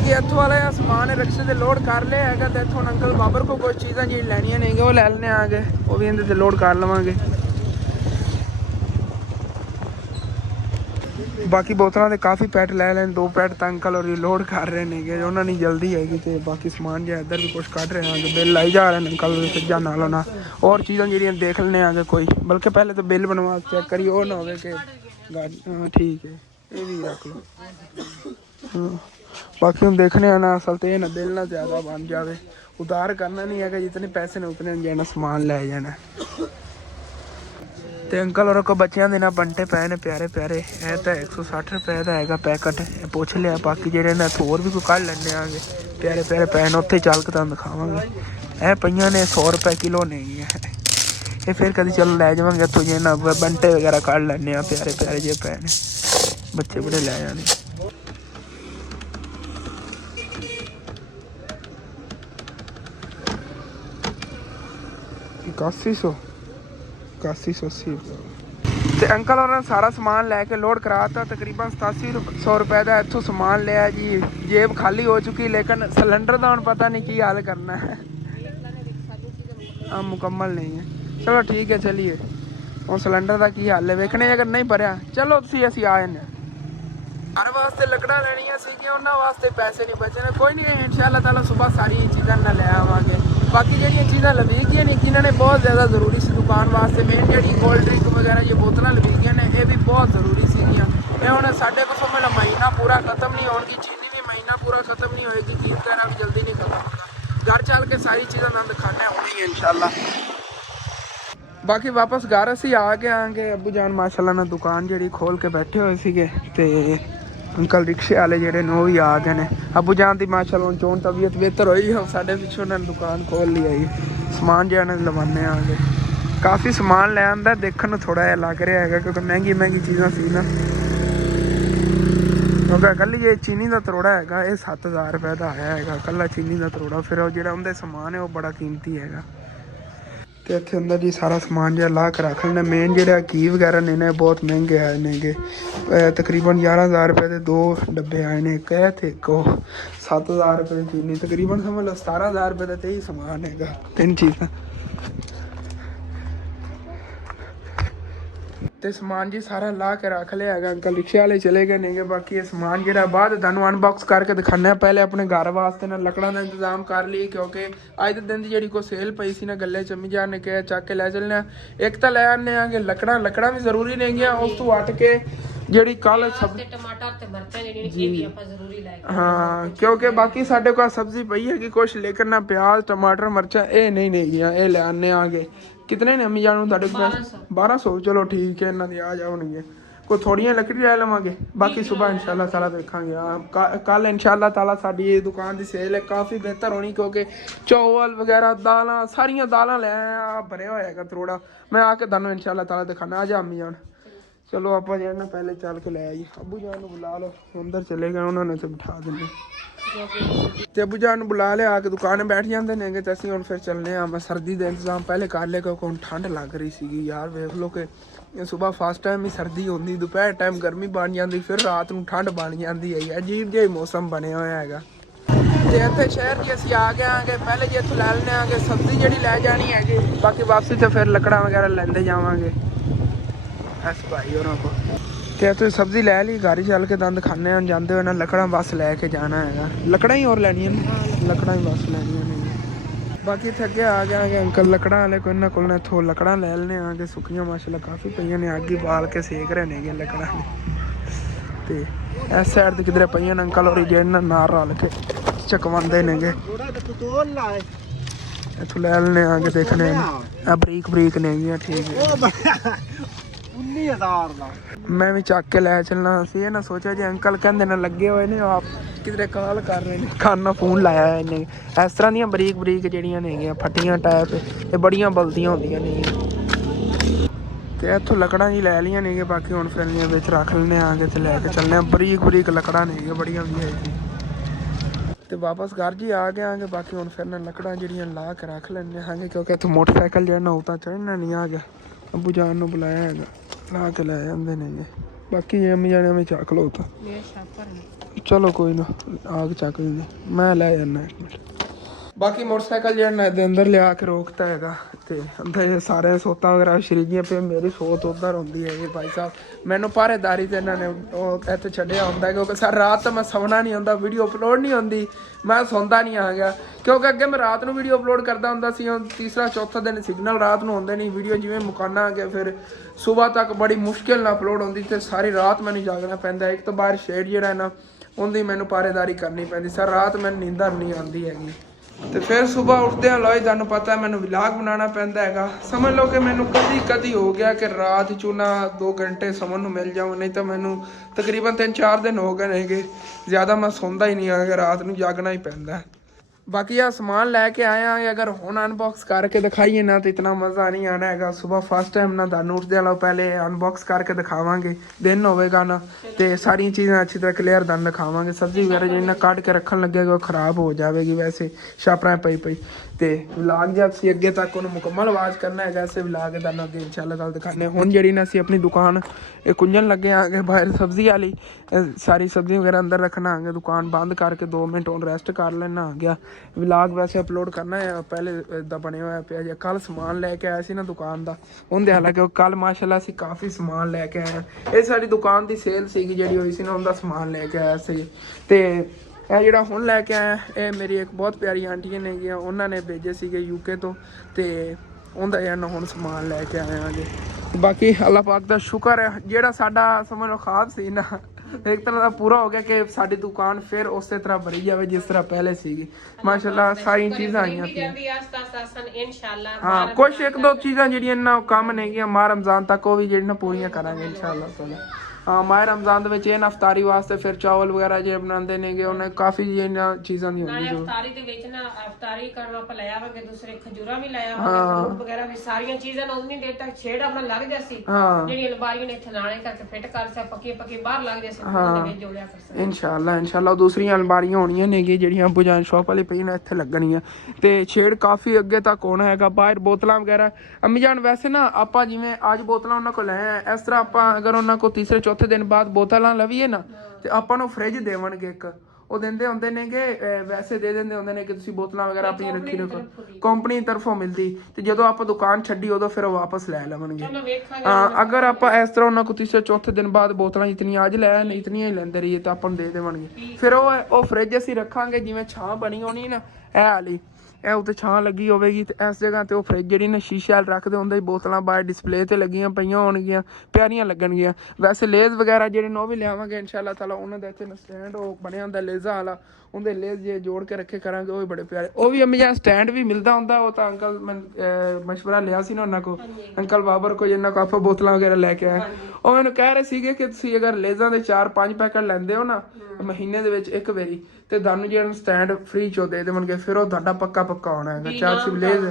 ਇੱਥੋਂ ਵਾਲਾ ਸਮਾਨ ਰਿਕਸ਼ੇ ਤੇ ਲੋਡ ਕਰ ਲਿਆ ਹੈਗਾ ਤੇ ਇੱਥੋਂ ਅੰਕਲ ਬਾਬਰ ਕੋ ਕੁਝ ਚੀਜ਼ਾਂ ਜਿਹੜੀ ਲੈਣੀਆਂ ਨੇਗੀਆਂ ਉਹ ਲੈ ਲੈਣੇ ਆਂਗੇ। ਉਹ ਵੀ ਇਹਦੇ ਤੇ ਲੋਡ ਕਰ ਲਵਾਂਗੇ। ਬਾਕੀ ਬੋਤਲਾਂ ਦੇ ਕਾਫੀ ਪੈਟ ਲੈ ਲੈਣ। 2 ਪੈਟ ਤਾਂ ਅੰਕਲ ਔਰ ਲੋਡ ਕਰ ਰਹੇ ਨੇਗੇ, ਉਹਨਾਂ ਦੀ ਜਲਦੀ ਹੈਗੀ। ਤੇ ਬਾਕੀ ਸਮਾਨ ਜਿਹਾ ਇੱਧਰ ਵੀ ਕੁਛ ਕੱਢ ਰਹੇ ਆਂਗੇ। ਬਿੱਲ ਲਾਈ ਜਾ ਰਹੇ ਨੇ ਅੰਕਲ ਸੱਜਾ ਨਾਲ ਉਹਨਾਂ ਹੋਰ ਚੀਜ਼ਾਂ ਜਿਹੜੀਆਂ ਦੇਖ ਲੈਣੇ ਆਂਗੇ ਕੋਈ। ਬਲਕਿ ਪਹਿਲੇ ਤਾਂ ਬਿੱਲ ਬਣਵਾ ਚੈੱਕ ਕਰੀ, ਉਹ ਨਾ ਹੋਵੇ ਕਿ ਹਾਂ ਠੀਕ ਹੈ ਇਹ ਵੀ ਰੱਖ ਲਓ। ਹਾਂ ਬਾਕੀ ਹੁਣ ਦੇਖਣੇ ਆ ਨਾ, ਅਸਲ ਤੇ ਇਹ ਨਾ ਬਿੱਲ ਨਾ ਜ਼ਿਆਦਾ ਬਣ ਜਾਵੇ। ਉਧਾਰ ਕਰਨਾ ਨਹੀਂ ਹੈਗਾ, ਜਿਤਨੇ ਪੈਸੇ ਨੇ ਉਤਨੇ ਜਾਣਾ ਸਮਾਨ ਲੈ ਜਾਣਾ। ਤੇ ਅੰਕਲ ਔਰ ਕੋ ਬੱਚਿਆਂ ਦੇ ਨਾ ਬੰਟੇ ਪਏ ਨੇ ਪਿਆਰੇ ਪਿਆਰੇ। ਇਹ ਤਾਂ 160 ਰੁਪਏ ਦਾ ਹੈਗਾ ਪੈਕਟ, ਪੁੱਛ ਲਿਆ। ਬਾਕੀ ਜਿਹੜੇ ਨੇ ਹੋਰ ਵੀ ਕੋਈ ਕੱਢ ਲੈਣੇ ਆਂਗੇ। ਪਿਆਰੇ ਪਿਆਰੇ ਪਏ ਨੇ, ਉੱਥੇ ਚੱਲ ਕੇ ਤੁਹਾਨੂੰ ਦਿਖਾਵਾਂਗੇ। ਇਹ ਪਈਆਂ ਨੇ 100 ਰੁਪਏ ਕਿਲੋ ਨੇਗੀਆਂ ਇਹ। ਫਿਰ ਕਦੀ ਚਲੋ ਲੈ ਜਾਵਾਂਗੇ ਇੱਥੋਂ ਜੇ ਨਾ ਬੰਟੇ ਵਗੈਰਾ ਕੱਢ ਲੈਣੇ ਆ। ਪਿਆਰੇ ਪਿਆਰੇ ਜੇ ਪਏ ਨੇ, ਬੱਚੇ ਬੜੇ ਲੈ ਜਾਣੇ। 8180 ਤੇ ਅੰਕਲ ਉਹਨਾਂ ਨੇ ਸਾਰਾ ਸਮਾਨ ਲੈ ਕੇ ਲੋਡ ਕਰਾਤਾ। ਤਕਰੀਬਨ 8700 ਰੁਪਏ ਦਾ ਇੱਥੋਂ ਸਮਾਨ ਲਿਆ ਜੀ। ਜੇਬ ਖਾਲੀ ਹੋ ਚੁੱਕੀ, ਲੇਕਿਨ ਸਿਲੰਡਰ ਦਾ ਹੁਣ ਪਤਾ ਨਹੀਂ ਕੀ ਹਾਲ ਕਰਨਾ ਹੈ। ਮੁਕੰਮਲ ਨਹੀਂ ਹੈ। ਚਲੋ ਠੀਕ ਹੈ ਚਲੀਏ। ਹੁਣ ਸਿਲੰਡਰ ਦਾ ਕੀ ਹੱਲ ਹੈ ਵੇਖਣੇ। ਅਗਰ ਨਹੀਂ ਭਰਿਆ ਚਲੋ ਅਸੀਂ ਆ ਜਾਂਦੇ ਹਾਂ। ਘਰ ਵਾਸਤੇ ਲੱਕੜਾਂ ਲੈਣੀਆਂ ਸੀਗੀਆਂ, ਉਹਨਾਂ ਵਾਸਤੇ ਪੈਸੇ ਨਹੀਂ ਬਚੇ ਨੇ। ਕੋਈ ਨਹੀਂ, ਇਨਸ਼ਾਅੱਲਾ ਤਾਲਾ ਸੁਬਾਹ ਸਾਰੀਆਂ ਚੀਜ਼ਾਂ ਨਾਲ ਲੈ ਆਵਾਂਗੇ। ਬਾਕੀ ਜਿਹੜੀਆਂ ਚੀਜ਼ਾਂ ਲਵੀਗੀਆਂ ਨੇ ਜਿਨ੍ਹਾਂ ਨੇ ਬਹੁਤ ਜ਼ਿਆਦਾ ਜ਼ਰੂਰੀ ਸੀ ਦੁਕਾਨ ਵਾਸਤੇ, ਮੇਨ ਜਿਹੜੀ ਕੋਲਡ ਡਰਿੰਕ ਵਗੈਰਾ ਇਹ ਬੋਤਲਾਂ ਲਵੀਗੀਆਂ ਨੇ, ਇਹ ਵੀ ਬਹੁਤ ਜ਼ਰੂਰੀ ਸੀਗੀਆਂ। ਇਹ ਹੁਣ ਸਾਡੇ ਕੋਲ ਸਮਝ ਲਓ ਮਹੀਨਾ ਪੂਰਾ ਖਤਮ ਨਹੀਂ ਹੋਣਗੀ। ਚੀਨੀ ਵੀ ਮਹੀਨਾ ਪੂਰਾ ਖਤਮ ਨਹੀਂ ਹੋਏਗੀ। ਘੀ ਵਗੈਰਾ ਵੀ ਜਲਦੀ ਨਹੀਂ ਖਤਮ ਹੁੰਦਾ। ਘਰ ਚੱਲ ਕੇ ਸਾਰੀ ਚੀਜ਼ਾਂ ਨਾਲ ਦਿਖਾਣਾ ਹੋਣੀ ਇਨਸ਼ਾਅੱਲਾ। ਬਾਕੀ ਵਾਪਸ ਘਰ ਅਸੀਂ ਆ ਕੇ ਆਂਗੇ। ਅੱਬੂ ਜਾਨ ਮਾਸ਼ਾਅੱਲਾ ਨਾਲ ਦੁਕਾਨ ਜਿਹੜੀ ਖੋਲ ਕੇ ਬੈਠੇ ਹੋਏ ਸੀਗੇ ਤੇ ਅੰਕਲ ਰਿਕਸ਼ੇ ਵਾਲੇ ਜਿਹੜੇ ਨੇ ਉਹ ਵੀ ਆ ਗਏ ਨੇ। ਅੱਬੂ ਜਾਨ ਦੀ ਮਾਸ਼ਾਅੱਲਾ ਹੁਣ ਚੋਣ ਤਬੀਅਤ ਬਿਹਤਰ ਹੋਈ। ਹੁਣ ਸਾਡੇ ਪਿੱਛੋਂ ਉਹਨਾਂ ਨੇ ਦੁਕਾਨ ਖੋਲ ਲਈ ਆਈ। ਸਮਾਨ ਜਿਹਾ ਨਾਲ ਲਵਾਨੇ ਆਂਗੇ। ਕਾਫੀ ਸਮਾਨ ਲੈ ਆਂਦਾ, ਦੇਖਣ ਨੂੰ ਥੋੜਾ ਜਿਹਾ ਲੱਗ ਰਿਹਾ ਹੈਗਾ ਕਿਉਂਕਿ ਮਹਿੰਗੀ ਚੀਜ਼ਾਂ ਸੀ ਨਾ। ਕਿਉਂਕਿ ਇਕੱਲੀ ਇਹ ਚੀਨੀ ਦਾ ਤਰੋੜਾ ਹੈਗਾ, ਇਹ 7000 ਰੁਪਏ ਦਾ ਆਇਆ ਹੈਗਾ ਇਕੱਲਾ ਚੀਨੀ ਦਾ ਤਰੋੜਾ। ਫਿਰ ਉਹ ਜਿਹੜਾ ਉਹਦੇ ਸਮਾਨ ਹੈ ਉਹ ਬੜਾ ਕੀਮਤੀ ਹੈਗਾ। ਤੇ ਇੱਥੇ ਅੰਦਰ ਜੀ ਸਾਰਾ ਸਮਾਨ ਜਿਹਾ ਲਾ ਕੇ ਰੱਖ ਲੈਣਾ। ਮੇਨ ਜਿਹੜਾ ਘੀ ਵਗੈਰਾ ਨੇ ਬਹੁਤ ਮਹਿੰਗੇ ਆਏ ਨੇਗੇ। ਤਕਰੀਬਨ 11000 ਰੁਪਏ ਦੇ 2 ਡੱਬੇ ਆਏ ਨੇ। ਇੱਕ ਇਹ ਤੇ ਇੱਕ ਉਹ 7000 ਰੁਪਏ ਦੀ ਚੀਨੀ। ਤਕਰੀਬਨ ਸਮਝ ਲਓ 17000 ਰੁਪਏ ਦਾ ਤੇ ਹੀ ਸਮਾਨ ਹੈਗਾ, 3 ਚੀਜ਼ਾਂ। ਤੇ ਸਮਾਨ ਜੀ ਸਾਰਾ ਲਾ ਕੇ ਰੱਖ ਲਿਆ ਹੈਗਾ। ਅੰਕਲ ਰਿਕਸ਼ੇ ਵਾਲੇ ਚਲੇ ਗਏ ਨੇਗੇ। ਬਾਕੀ ਇਹ ਸਮਾਨ ਜਿਹੜਾ ਬਾਅਦ ਤੁਹਾਨੂੰ ਅਨਬਾਕਸ ਕਰਕੇ ਦਿਖਾਉਂਦੇ। ਪਹਿਲੇ ਆਪਣੇ ਘਰ ਵਾਸਤੇ ਨਾ ਲੱਕੜਾਂ ਦਾ ਇੰਤਜ਼ਾਮ ਕਰ ਲਈ, ਕਿਉਂਕਿ ਅੱਜ ਦੇ ਦਿਨ ਦੀ ਜਿਹੜੀ ਕੋਈ ਸੇਲ ਪਈ ਸੀ ਨਾ ਗੱਲੇ ਚੰਮੀ ਜਾਨ ਨੇ ਕਿਹਾ ਚੱਕ ਕੇ ਲੈ ਚੱਲਣੇ ਆ। ਇੱਕ ਤਾਂ ਲੈ ਆਉਂਦੇ ਆਂਗੇ ਲੱਕੜਾਂ ਵੀ ਜ਼ਰੂਰੀ ਨੇਗੀਆਂ। ਉਸ ਤੋਂ ਹਟ ਕੇ ਜਿਹੜੀ ਕੱਲ ਟਮਾਟਰ ਤੇ ਮਿਰਚਾਂ ਜਿਹੜੀਆਂ ਇਹ ਵੀ ਆਪਾਂ ਜ਼ਰੂਰੀ ਲੈ ਕੇ ਹਾਂ, ਕਿਉਂਕਿ ਬਾਕੀ ਸਾਡੇ ਕੋਲ ਸਬਜ਼ੀ ਪਈ ਹੈਗੀ ਕੁਛ, ਲੇਕਿਨ ਨਾ ਪਿਆਜ਼ ਟਮਾਟਰ ਮਿਰਚਾਂ ਇਹ ਨਹੀਂ ਨੇਗੀਆਂ। ਇਹ ਲੈ ਆਉਂਦੇ ਆਂਗੇ। ਕਿਤਨੇ ਨੇ ਅੰਮੀ ਜਾਨ ਨੂੰ ਤੁਹਾਡੇ ਕੋਲ? 1200। ਚਲੋ ਠੀਕ ਹੈ, ਇਹਨਾਂ ਦੀ ਆ ਜਾਣਗੀਆਂ। ਕੋਈ ਥੋੜੀਆਂ ਲੱਕੜੀ ਲੈ ਲਵਾਂਗੇ। ਬਾਕੀ ਸੁਬਾਹ ਇਨਸ਼ਾਅੱਲਾ ਤਾਲਾ ਦੇਖਾਂਗੇ। ਕੱਲ ਇਨਸ਼ਾਅੱਲਾ ਤਾਲਾ ਸਾਡੀ ਇਹ ਦੁਕਾਨ ਦੀ ਸੇਲ ਹੈ ਕਾਫੀ ਬਿਹਤਰ ਹੋਣੀ, ਕਿਉਂਕਿ ਚੌਲ ਵਗੈਰਾ ਦਾਲਾਂ ਸਾਰੀਆਂ ਦਾਲਾਂ ਲੈ ਆ ਭਰਿਆ ਹੋਇਆ ਹੈਗਾ ਤਰੋੜਾ। ਮੈਂ ਆ ਕੇ ਤੁਹਾਨੂੰ ਇਨਸ਼ਾਅੱਲਾ ਤਾਲਾ ਦਿਖਾਣਾ। ਆ ਜਾ ਅੰਮੀ ਜਾਨ। ਚਲੋ ਆਪਾਂ ਜਿਹੜਾ ਨਾ ਪਹਿਲੇ ਚੱਲ ਕੇ ਲੈ ਆਈਏ। ਅੱਬੂ ਜਾਨ ਨੂੰ ਬੁਲਾ ਲਓ, ਅੰਦਰ ਚਲੇ ਗਏ, ਉਹਨਾਂ ਨੇ ਤੇ ਬਿਠਾ ਦਿੰਦੇ ਤੇ ਅੱਬੂ ਜਾਨ ਨੂੰ ਬੁਲਾ ਲਿਆ, ਆ ਕੇ ਦੁਕਾਨ ਬੈਠ ਜਾਂਦੇ ਨੇਗੇ। ਤੇ ਅਸੀਂ ਹੁਣ ਫਿਰ ਚੱਲਨੇ ਆ। ਮੈਂ ਸਰਦੀ ਦਾ ਇੰਤਜ਼ਾਮ ਪਹਿਲੇ ਕਰ ਲਿਆ ਕਿਉਂਕਿ ਹੁਣ ਠੰਡ ਲੱਗ ਰਹੀ ਸੀਗੀ ਯਾਰ। ਵੇਖ ਲਓ ਕਿ ਸੁਬਾਹ ਫਸਟ ਟਾਈਮ ਹੀ ਸਰਦੀ ਹੁੰਦੀ, ਦੁਪਹਿਰ ਟਾਈਮ ਗਰਮੀ ਬਣ ਜਾਂਦੀ, ਫਿਰ ਰਾਤ ਨੂੰ ਠੰਡ ਬਣ ਜਾਂਦੀ ਹੈ। ਅਜੀਬ ਜਿਹਾ ਮੌਸਮ ਬਣਿਆ ਹੋਇਆ ਹੈਗਾ। ਤੇ ਇੱਥੇ ਸ਼ਹਿਰ 'ਚ ਅਸੀਂ ਆ ਗਏ ਆਂਗੇ। ਪਹਿਲੇ ਜੇ ਇੱਥੋਂ ਲੈ ਲੈਣੇ ਆਂਗੇ ਸਬਜ਼ੀ ਜਿਹੜੀ ਲੈ ਜਾਣੀ ਹੈਗੀ, ਬਾਕੀ ਵਾਪਸੀ ਤੇ ਫਿਰ ਲੱਕੜਾਂ ਵਗੈਰਾ ਲੈਂਦੇ ਜਾਵਾਂਗੇ ਇਸ ਭਾਈ ਹੋਰਾਂ ਕੋਲ। ਤੇ ਇੱਥੇ ਸਬਜ਼ੀ ਲੈ ਲਈ, ਘਰ ਹੀ ਚੱਲ ਕੇ ਦੰਦ ਖਾਣੇ ਆ। ਜਾਂਦੇ ਹੋਏ ਨਾ ਲੱਕੜਾਂ ਬਸ ਲੈ ਕੇ ਜਾਣਾ ਹੈਗਾ। ਲੱਕੜਾਂ ਹੀ ਹੋਰ ਲੈਣੀਆਂ ਨੇ, ਲੱਕੜਾਂ ਹੀ ਬਸ ਲੈਣੀਆਂ ਨੇ। ਬਾਕੀ ਇੱਥੇ ਅੱਗੇ ਆ ਗਏ ਆਂਗੇ ਅੰਕਲ ਲੱਕੜਾਂ ਵਾਲੇ ਕੋਲ, ਇਹਨਾਂ ਕੋਲ ਇੱਥੋਂ ਲੱਕੜਾਂ ਲੈ ਲੈਣੇ ਆਂਗੇ। ਸੁੱਕੀਆਂ ਮਾਸ਼ਾਅੱਲਾ ਕਾਫੀ ਪਈਆਂ ਨੇ, ਅੱਗ ਹੀ ਬਾਲ ਕੇ ਸੇਕ ਰਹੇ ਨੇਗੇ ਲੱਕੜਾਂ ਨੇ। ਤੇ ਇਸ ਸਾਈਡ ਤੇ ਕਿਧਰੇ ਪਈਆਂ ਨੇ, ਅੰਕਲ ਔਰ ਜਿਹਨਾਂ ਨਾਲ ਰਲ ਕੇ ਚਕਵਾਉਂਦੇ ਨੇਗੇ। ਇੱਥੋਂ ਲੈ ਲੈਣੇ ਆਂਗੇ, ਦੇਖਣੇ ਆ ਬਰੀਕ ਬਰੀਕ ਨੇਗੀਆਂ। ਠੀਕ ਹੈ 19,000 ਦਾ ਮੈਂ ਵੀ ਚੱਕ ਕੇ ਲੈ ਚੱਲਣਾ ਸੀ। ਇਹ ਨਾ ਸੋਚਿਆ ਜੇ ਅੰਕਲ ਕਹਿੰਦੇ ਨੇ ਲੱਗੇ ਹੋਏ ਨੇ, ਆਪ ਕਿਧਰੇ ਕਾਲ ਕਰ ਰਹੇ ਨੇ, ਖਾਨਾ ਫੋਨ ਲਾਇਆ ਹੋਇਆ ਇਹਨੇ। ਇਸ ਤਰ੍ਹਾਂ ਦੀਆਂ ਬਰੀਕ ਬਰੀਕ ਜਿਹੜੀਆਂ ਨੇਗੀਆਂ ਫੱਟੀਆਂ ਟਾਈਪ, ਇਹ ਬੜੀਆਂ ਬਲਦੀਆਂ ਹੁੰਦੀਆਂ ਨੇਗੀਆਂ। ਤੇ ਇੱਥੋਂ ਲੱਕੜਾਂ ਜੀ ਲੈ ਲਈਆਂ ਨੇਗੀਆਂ। ਬਾਕੀ ਹੁਣ ਫਿਰਨੀਆਂ ਵਿੱਚ ਰੱਖ ਲੈਣੇ ਆਂਗੇ ਤੇ ਲੈ ਕੇ ਚੱਲਣੇ ਆ। ਬਰੀਕ ਬਰੀਕ ਲੱਕੜਾਂ ਨੇਗੀਆਂ ਬੜੀਆਂ ਵਧੀਆ ਜੀ। ਤੇ ਵਾਪਸ ਘਰ ਜੀ ਆ ਗਏ ਆਂਗੇ। ਬਾਕੀ ਹੁਣ ਫਿਰ ਨਾ ਲੱਕੜਾਂ ਜਿਹੜੀਆਂ ਲਾ ਕੇ ਰੱਖ ਲੈਣੇ ਆਂਗੇ ਕਿਉਂਕਿ ਇੱਥੋਂ ਮੋਟਰਸਾਈਕਲ ਜਿਹੜਾ ਨਾ ਉਹ ਤਾਂ ਚੜ੍ਹਨਾ ਨਹੀਂ ਆ ਗਿਆ। ਅੱਬੂ ਜਾਨ ਨੂੰ ਬੁਲਾਇਆ ਹੈਗਾ, ਲਾ ਕੇ ਲੈ ਜਾਂਦੇ ਨੇ। ਬਾਕੀ ਜੇ ਅੰਮੀ ਜਾਣੇ ਚੱਕ ਲਓ ਤਾਂ ਚਲੋ ਕੋਈ ਨਾ, ਆ ਕੇ ਚੱਕ ਲੈਂਦੇ, ਮੈਂ ਲੈ ਜਾਂਦਾ 1 ਮਿੰਟ। ਬਾਕੀ ਮੋਟਰਸਾਈਕਲ ਜਿਹੜਾ ਨਾ ਇਹਦੇ ਅੰਦਰ ਲਿਆ ਕੇ ਰੋਕਤਾ ਹੈਗਾ। ਤੇ ਅੰਦਰ ਸਾਰੇ ਸੋਤਾਂ ਵਗੈਰਾ ਸ਼ਰੀਗੀਆਂ ਪਏ, ਮੇਰੀ ਸੋਤ ਉੱਧਰ ਹੁੰਦੀ ਹੈਗੀ। ਭਾਈ ਸਾਹਿਬ ਮੈਨੂੰ ਪਾਰੇਦਾਰੀ ਤੇ ਇਹਨਾਂ ਨੇ ਉਹ ਇੱਥੇ ਛੱਡਿਆ ਹੁੰਦਾ ਕਿਉਂਕਿ ਸਾਰੀ ਰਾਤ ਤਾਂ ਮੈਂ ਸੌਣਾ ਨਹੀਂ ਹੁੰਦਾ, ਵੀਡੀਓ ਅਪਲੋਡ ਨਹੀਂ ਹੁੰਦੀ, ਮੈਂ ਸੌਂਦਾ ਨਹੀਂ ਆ ਗਿਆ। ਕਿਉਂਕਿ ਅੱਗੇ ਮੈਂ ਰਾਤ ਨੂੰ ਵੀਡੀਓ ਅਪਲੋਡ ਕਰਦਾ ਹੁੰਦਾ ਸੀ, ਹੁਣ ਤੀਸਰਾ ਚੌਥਾ ਦਿਨ ਸਿਗਨਲ ਰਾਤ ਨੂੰ ਹੁੰਦੇ ਨਹੀਂ। ਵੀਡੀਓ ਜਿਵੇਂ ਮੁਕਾਨਾ ਆ ਗਿਆ ਫਿਰ ਸਵੇਰ ਤੱਕ ਬੜੀ ਮੁਸ਼ਕਿਲ ਨਾਲ ਅਪਲੋਡ ਹੁੰਦੀ ਤੇ ਸਾਰੀ ਰਾਤ ਮੈਨੂੰ ਜਾਗਣਾ ਪੈਂਦਾ। ਇੱਕ ਤਾਂ ਬਾਹਰ ਸ਼ੇਡ ਜਿਹੜਾ ਨਾ ਉਹਦੀ ਮੈਨੂੰ ਪਾਰੇਦਾਰੀ ਕਰਨੀ ਪੈਂਦੀ, ਸਾਰੀ ਰਾਤ ਮੈਨੂੰ ਨੀਂਦਰ ਨਹੀਂ ਆਉਂਦੀ ਹੈਗੀ। ਤੇ ਫਿਰ ਸਵੇਰ ਉੱਠਦੇ ਆ ਲੋਏ ਤੁਹਾਨੂੰ ਪਤਾ ਮੈਨੂੰ ਵਲੌਗ ਬਣਾਉਣਾ ਪੈਂਦਾ ਹੈਗਾ। ਸਮਝ ਲਓ ਕਿ ਮੈਨੂੰ ਕਦੀ ਹੋ ਗਿਆ ਕਿ ਰਾਤ ਚੋਂ ਨਾ 2 ਘੰਟੇ ਸੌਣ ਨੂੰ ਮਿਲ ਜਾਣ, ਨਹੀਂ ਤਾਂ ਮੈਨੂੰ ਤਕਰੀਬਨ 3-4 ਦਿਨ ਹੋ ਗਏ ਨੇਗੇ ਜ਼ਿਆਦਾ ਮੈਂ ਸੌਂਦਾ ਹੀ ਨਹੀਂ ਹੈਗਾ, ਰਾਤ ਨੂੰ ਜਾਗਣਾ ਹੀ ਪੈਂਦਾ। ਬਾਕੀ ਆ ਸਮਾਨ ਲੈ ਕੇ ਆਇਆ ਅਗਰ ਹੁਣ ਅਨਬਾਕਸ ਕਰਕੇ ਦਿਖਾਈਏ ਨਾ ਤਾਂ ਇਤਨਾ ਮਜ਼ਾ ਨਹੀਂ ਆਣਾ ਹੈਗਾ। ਸਵੇਰ ਫਸਟ ਟਾਈਮ ਨਾ ਤੁਹਾਨੂੰ ਉੱਠਦੇ ਵਾਲਾ ਪਹਿਲੇ ਅਨਬਾਕਸ ਕਰਕੇ ਦਿਖਾਵਾਂਗੇ, ਦਿਨ ਹੋਵੇਗਾ ਨਾ ਤੇ ਸਾਰੀਆਂ ਚੀਜ਼ਾਂ ਅੱਛੀ ਤਰ੍ਹਾਂ ਕਲੀਅਰ ਤੁਹਾਨੂੰ ਦਿਖਾਵਾਂਗੇ। ਸਬਜ਼ੀ ਵਗੈਰਾ ਜਿਹੜੀ ਨਾ ਕੱਢ ਕੇ ਰੱਖਣ ਲੱਗੇਗਾ ਉਹ ਖਰਾਬ ਹੋ ਜਾਵੇਗੀ ਵੈਸੇ ਛਾਪਰਾਂ ਪਈ ਤੇ ਵਲੌਗ ਜੇ ਅਸੀਂ ਅੱਗੇ ਤੱਕ ਉਹਨੂੰ ਮੁਕੰਮਲ ਆਵਾਜ਼ ਕਰਨਾ ਹੈਗਾ ਇਸੇ ਵਲੌਗ ਤੁਹਾਨੂੰ ਅੱਗੇ ਇਨਸ਼ਾਅੱਲਾ ਤਾਲਾ ਦਿਖਾਣੇ। ਹੁਣ ਜਿਹੜੀ ਨਾ ਅਸੀਂ ਆਪਣੀ ਦੁਕਾਨ ਇਹ ਕੁੰਜਣ ਲੱਗੇ ਆਂਗੇ ਬਾਹਰ ਸਬਜ਼ੀ ਵਾਲੀ, ਸਾਰੀ ਸਬਜ਼ੀ ਵਗੈਰਾ ਅੰਦਰ ਰੱਖਣਾ ਆਂਗੇ, ਦੁਕਾਨ ਬੰਦ ਕਰਕੇ 2 ਮਿੰਟ ਹੁਣ ਰੈਸਟ ਕਰ ਲੈਣਾ ਆ ਗਿਆ। ਵਲੌਗ ਵੈਸੇ ਅਪਲੋਡ ਕਰਨਾ ਹੈ ਪਹਿਲੇ ਦਾ ਬਣਿਆ ਹੋਇਆ ਪਿਆ ਜੇ। ਕੱਲ ਸਮਾਨ ਲੈ ਕੇ ਆਇਆ ਸੀ ਨਾ ਦੁਕਾਨ ਦਾ, ਉਹਦੇ ਹਾਲਾਂਕਿ ਕੱਲ ਮਾਸ਼ਾਅੱਲਾ ਅਸੀਂ ਕਾਫੀ ਸਮਾਨ ਲੈ ਕੇ ਆਏ। ਇਹ ਸਾਡੀ ਦੁਕਾਨ ਦੀ ਸੇਲ ਸੀਗੀ ਜਿਹੜੀ ਹੋਈ ਸੀ ਨਾ, ਉਹਦਾ ਸਮਾਨ ਲੈ ਕੇ ਆਇਆ ਸੀ। ਤੇ ਇਹ ਜਿਹੜਾ ਹੁਣ ਲੈ ਕੇ ਆਇਆ ਇਹ ਮੇਰੀ ਇੱਕ ਬਹੁਤ ਪਿਆਰੀ ਆਂਟੀ ਨੇਗੀਆਂ, ਉਹਨਾਂ ਨੇ ਭੇਜੇ ਸੀਗੇ UK ਤੋਂ ਤੇ ਉਹਦਾ ਯਾਰ ਹੁਣ ਸਮਾਨ ਲੈ ਕੇ ਆਇਆਂਗੇ। ਬਾਕੀ ਅੱਲਾਹ ਪਾਕ ਦਾ ਸ਼ੁਕਰ ਹੈ ਜਿਹੜਾ ਸਾਡਾ ਸਮਝ ਲਓ ਖਾਬ ਸੀ ਨਾ ਇੱਕ ਤਰ੍ਹਾਂ ਦਾ ਪੂਰਾ ਹੋ ਗਿਆ ਕਿ ਸਾਡੀ ਦੁਕਾਨ ਫਿਰ ਉਸੇ ਤਰ੍ਹਾਂ ਭਰੀ ਜਾਵੇ ਜਿਸ ਤਰ੍ਹਾਂ ਪਹਿਲੇ ਸੀਗੀ। ਮਾਸ਼ਾਅੱਲਾ ਸਾਰੀਆਂ ਚੀਜ਼ਾਂ ਆਈਆਂ ਪਈਆਂ। ਹਾਂ ਕੁਛ 1-2 ਚੀਜ਼ਾਂ ਜਿਹੜੀਆਂ ਨਾ ਕੰਮ ਨੇਗੀਆਂ ਮਾਹ ਰਮਜ਼ਾਨ ਤੱਕ ਉਹ ਵੀ ਜਿਹੜੀਆਂ ਪੂਰੀਆਂ ਕਰਾਂਗੇ ਇਨਸ਼ਾਅੱਲਾ ਤਾਲਾ। ਹਾਂ ਮਾਹ ਰਮਜ਼ਾਨ ਦੇ ਵਿੱਚ ਇਹ ਅਫਤਾਰੀ ਵਾਸਤੇ ਫਿਰ ਚਾਵਲ ਵਗੈਰਾ ਜੇ ਬਣਾਉਂਦੇ ਨੇਗੇ ਉਹਨੇ ਕਾਫੀ ਇਹਨਾਂ ਚੀਜ਼ਾਂ ਦੀ ਹੁੰਦੀ ਜੋ ਅਫਤਾਰੀ ਦੇ ਵਿੱਚ ਨਾ ਅਫਤਾਰੀ ਕਰਨ ਆਪਾਂ ਲੈ ਆਵਾਂਗੇ, ਦੂਸਰੇ ਖਜੂਰਾ ਵੀ ਲੈ ਆਵਾਂਗੇ, ਫਰੂਟ ਵਗੈਰਾ ਵੀ ਸਾਰੀਆਂ ਚੀਜ਼ਾਂ ਨੂੰ ਉਨੀ ਦੇਰ ਤੱਕ ਛੇੜ ਆਪਣਾ ਲੱਗ ਜਾ ਸੀ। ਜਿਹੜੀ ਅਲਮਾਰੀਆਂ ਨੇ ਇੱਥੇ ਨਾਲੇ ਕਰਕੇ ਫਿੱਟ ਕਰ ਸੇ ਪੱਕੀ ਬਾਹਰ ਲੱਗ ਜਾ ਸੀ ਉਹਦੇ ਵਿੱਚ ਜੋੜਿਆ ਕਰ ਸੇ ਇਨਸ਼ਾਅੱਲਾ। ਦੂਸਰੀਆਂ ਅਲਮਾਰੀਆਂ ਹੋਣੀਆਂ ਨੇਗੀਆਂ ਜਿਹੜੀਆਂ ਅੱਬੂ ਜਾਨ ਸ਼ੌਪ ਵਾਲੀ ਪਈ ਨਾ ਇੱਥੇ ਲੱਗਣੀਆਂ ਤੇ ਛੇੜ ਕਾਫੀ ਅੱਗੇ ਤੱਕ ਹੋਣਾ ਹੈਗਾ। ਬਾਹਰ ਬੋਤਲਾਂ ਵਗੈਰਾ ਅੰਮੀ ਜਾਨ ਵੈਸੇ ਨਾ ਆਪਾਂ ਜਿਵੇਂ ਅੱਜ ਬੋਤਲਾਂ ਉਹਨਾਂ ਕੋਲ ਲੈ ਆਏ ਇਸ ਤਰ੍ਹਾਂ ਆਪਾਂ ਅਗਰ ਉਹਨਾਂ ਕੋਲ ਤੀਸਰੇ ਚੌਥੇ ਦਿਨ ਬਾਅਦ ਬੋਤਲਾਂ ਲਵੀਏ ਨਾ ਤੇ ਆਪਾਂ ਨੂੰ ਫ੍ਰਿਜ ਦੇਵਣਗੇ ਇੱਕ, ਉਹ ਦਿੰਦੇ ਹੁੰਦੇ ਨੇਗੇ ਵੈਸੇ ਦੇ ਦਿੰਦੇ ਹੁੰਦੇ ਨੇ ਕਿ ਤੁਸੀਂ ਬੋਤਲਾਂ ਵਗੈਰਾ ਆਪਣੀ ਰੱਖੀ ਰੱਖੋ, ਕੰਪਨੀ ਤਰਫੋਂ ਮਿਲਦੀ ਤੇ ਜਦੋਂ ਆਪਾਂ ਦੁਕਾਨ ਛੱਡੀ ਉਦੋਂ ਫਿਰ ਉਹ ਵਾਪਸ ਲੈ ਲਵਣਗੇ। ਹਾਂ ਅਗਰ ਆਪਾਂ ਇਸ ਤਰ੍ਹਾਂ ਉਹਨਾਂ ਕੋਲ ਤੀਸਰੇ ਚੌਥੇ ਦਿਨ ਬਾਅਦ ਬੋਤਲਾਂ ਜਿਤਨੀਆਂ ਅੱਜ ਲੈ ਆਏ ਇਤਨੀਆਂ ਹੀ ਲੈਂਦੇ ਰਹੀਏ ਤਾਂ ਆਪਾਂ ਨੂੰ ਦੇ ਦੇਵਣਗੇ। ਫਿਰ ਉਹ ਫ੍ਰਿਜ ਅਸੀਂ ਰੱਖਾਂਗੇ ਜਿਵੇਂ ਛਾਂ ਬਣੀ ਹੋਣੀ ਨਾ ਇਹ ਵਾਲੀ, ਇਹ ਉੱਤੇ ਛਾਂ ਲੱਗੀ ਹੋਵੇਗੀ ਤੇ ਇਸ ਜਗ੍ਹਾ ਤੇ ਉਹ ਫ੍ਰਿਜ ਜਿਹੜੀ ਨੇ ਸ਼ੀਸ਼ੇ ਵਾਲ ਰੱਖਦੇ ਹੁੰਦੇ ਬੋਤਲਾਂ ਬਾਹਰ ਡਿਸਪਲੇ ਤੇ ਲੱਗੀਆਂ ਪਈਆਂ ਹੋਣਗੀਆਂ, ਪਿਆਰੀਆਂ ਲੱਗਣਗੀਆਂ। ਵੈਸੇ ਲੇਜ਼ ਵਗੈਰਾ ਜਿਹੜੇ ਨੇ ਉਹ ਵੀ ਲਿਆਵਾਂਗੇ ਇਨਸ਼ਾਅੱਲਾ ਤਾਲਾ। ਉਹਨਾਂ ਦਾ ਇੱਥੇ ਸਟੈਂਡ ਉਹ ਬਣਿਆ ਹੁੰਦਾ ਲੇਜ਼ਾਂ ਵਾਲਾ, ਉਹਦੇ ਲੇਜ਼ ਜੇ ਜੋੜ ਕੇ ਰੱਖੇ ਕਰਾਂਗੇ ਉਹ ਵੀ ਬੜੇ ਪਿਆਰੇ। ਉਹ ਵੀ ਅੰਮੀ ਜਾਂ ਸਟੈਂਡ ਵੀ ਮਿਲਦਾ ਹੁੰਦਾ, ਉਹ ਤਾਂ ਅੰਕਲ ਮੈਂ ਮਸ਼ਵਰਾ ਲਿਆ ਸੀ ਨਾ ਉਹਨਾਂ ਕੋਲ, ਅੰਕਲ ਬਾਬਰ ਕੋਲ ਜਿੰਨਾ ਕੋ ਆਪਾਂ ਬੋਤਲਾਂ ਵਗੈਰਾ ਲੈ ਕੇ ਆਏ, ਉਹ ਮੈਨੂੰ ਕਹਿ ਰਹੇ ਸੀਗੇ ਕਿ ਤੁਸੀਂ ਅਗਰ ਲੇਜ਼ਾਂ ਦੇ 4-5 ਪੈਕਟ ਲੈਂਦੇ ਹੋ ਨਾ ਮਹੀਨੇ ਦੇ ਵਿੱਚ ਇੱਕ ਵਾਰੀ ਤੇ ਤੁਹਾਨੂੰ ਜਿਹੜਾ ਸਟੈਂਡ ਫ੍ਰੀ ਚੋਂ ਦੇ ਦੇਣਗੇ, ਫਿਰ ਉਹ ਤੁਹਾਡਾ ਪੱਕਾ ਹੋਣਾ ਹੈਗਾ। ਚਾਰਸੀ ਬਲੇਜ਼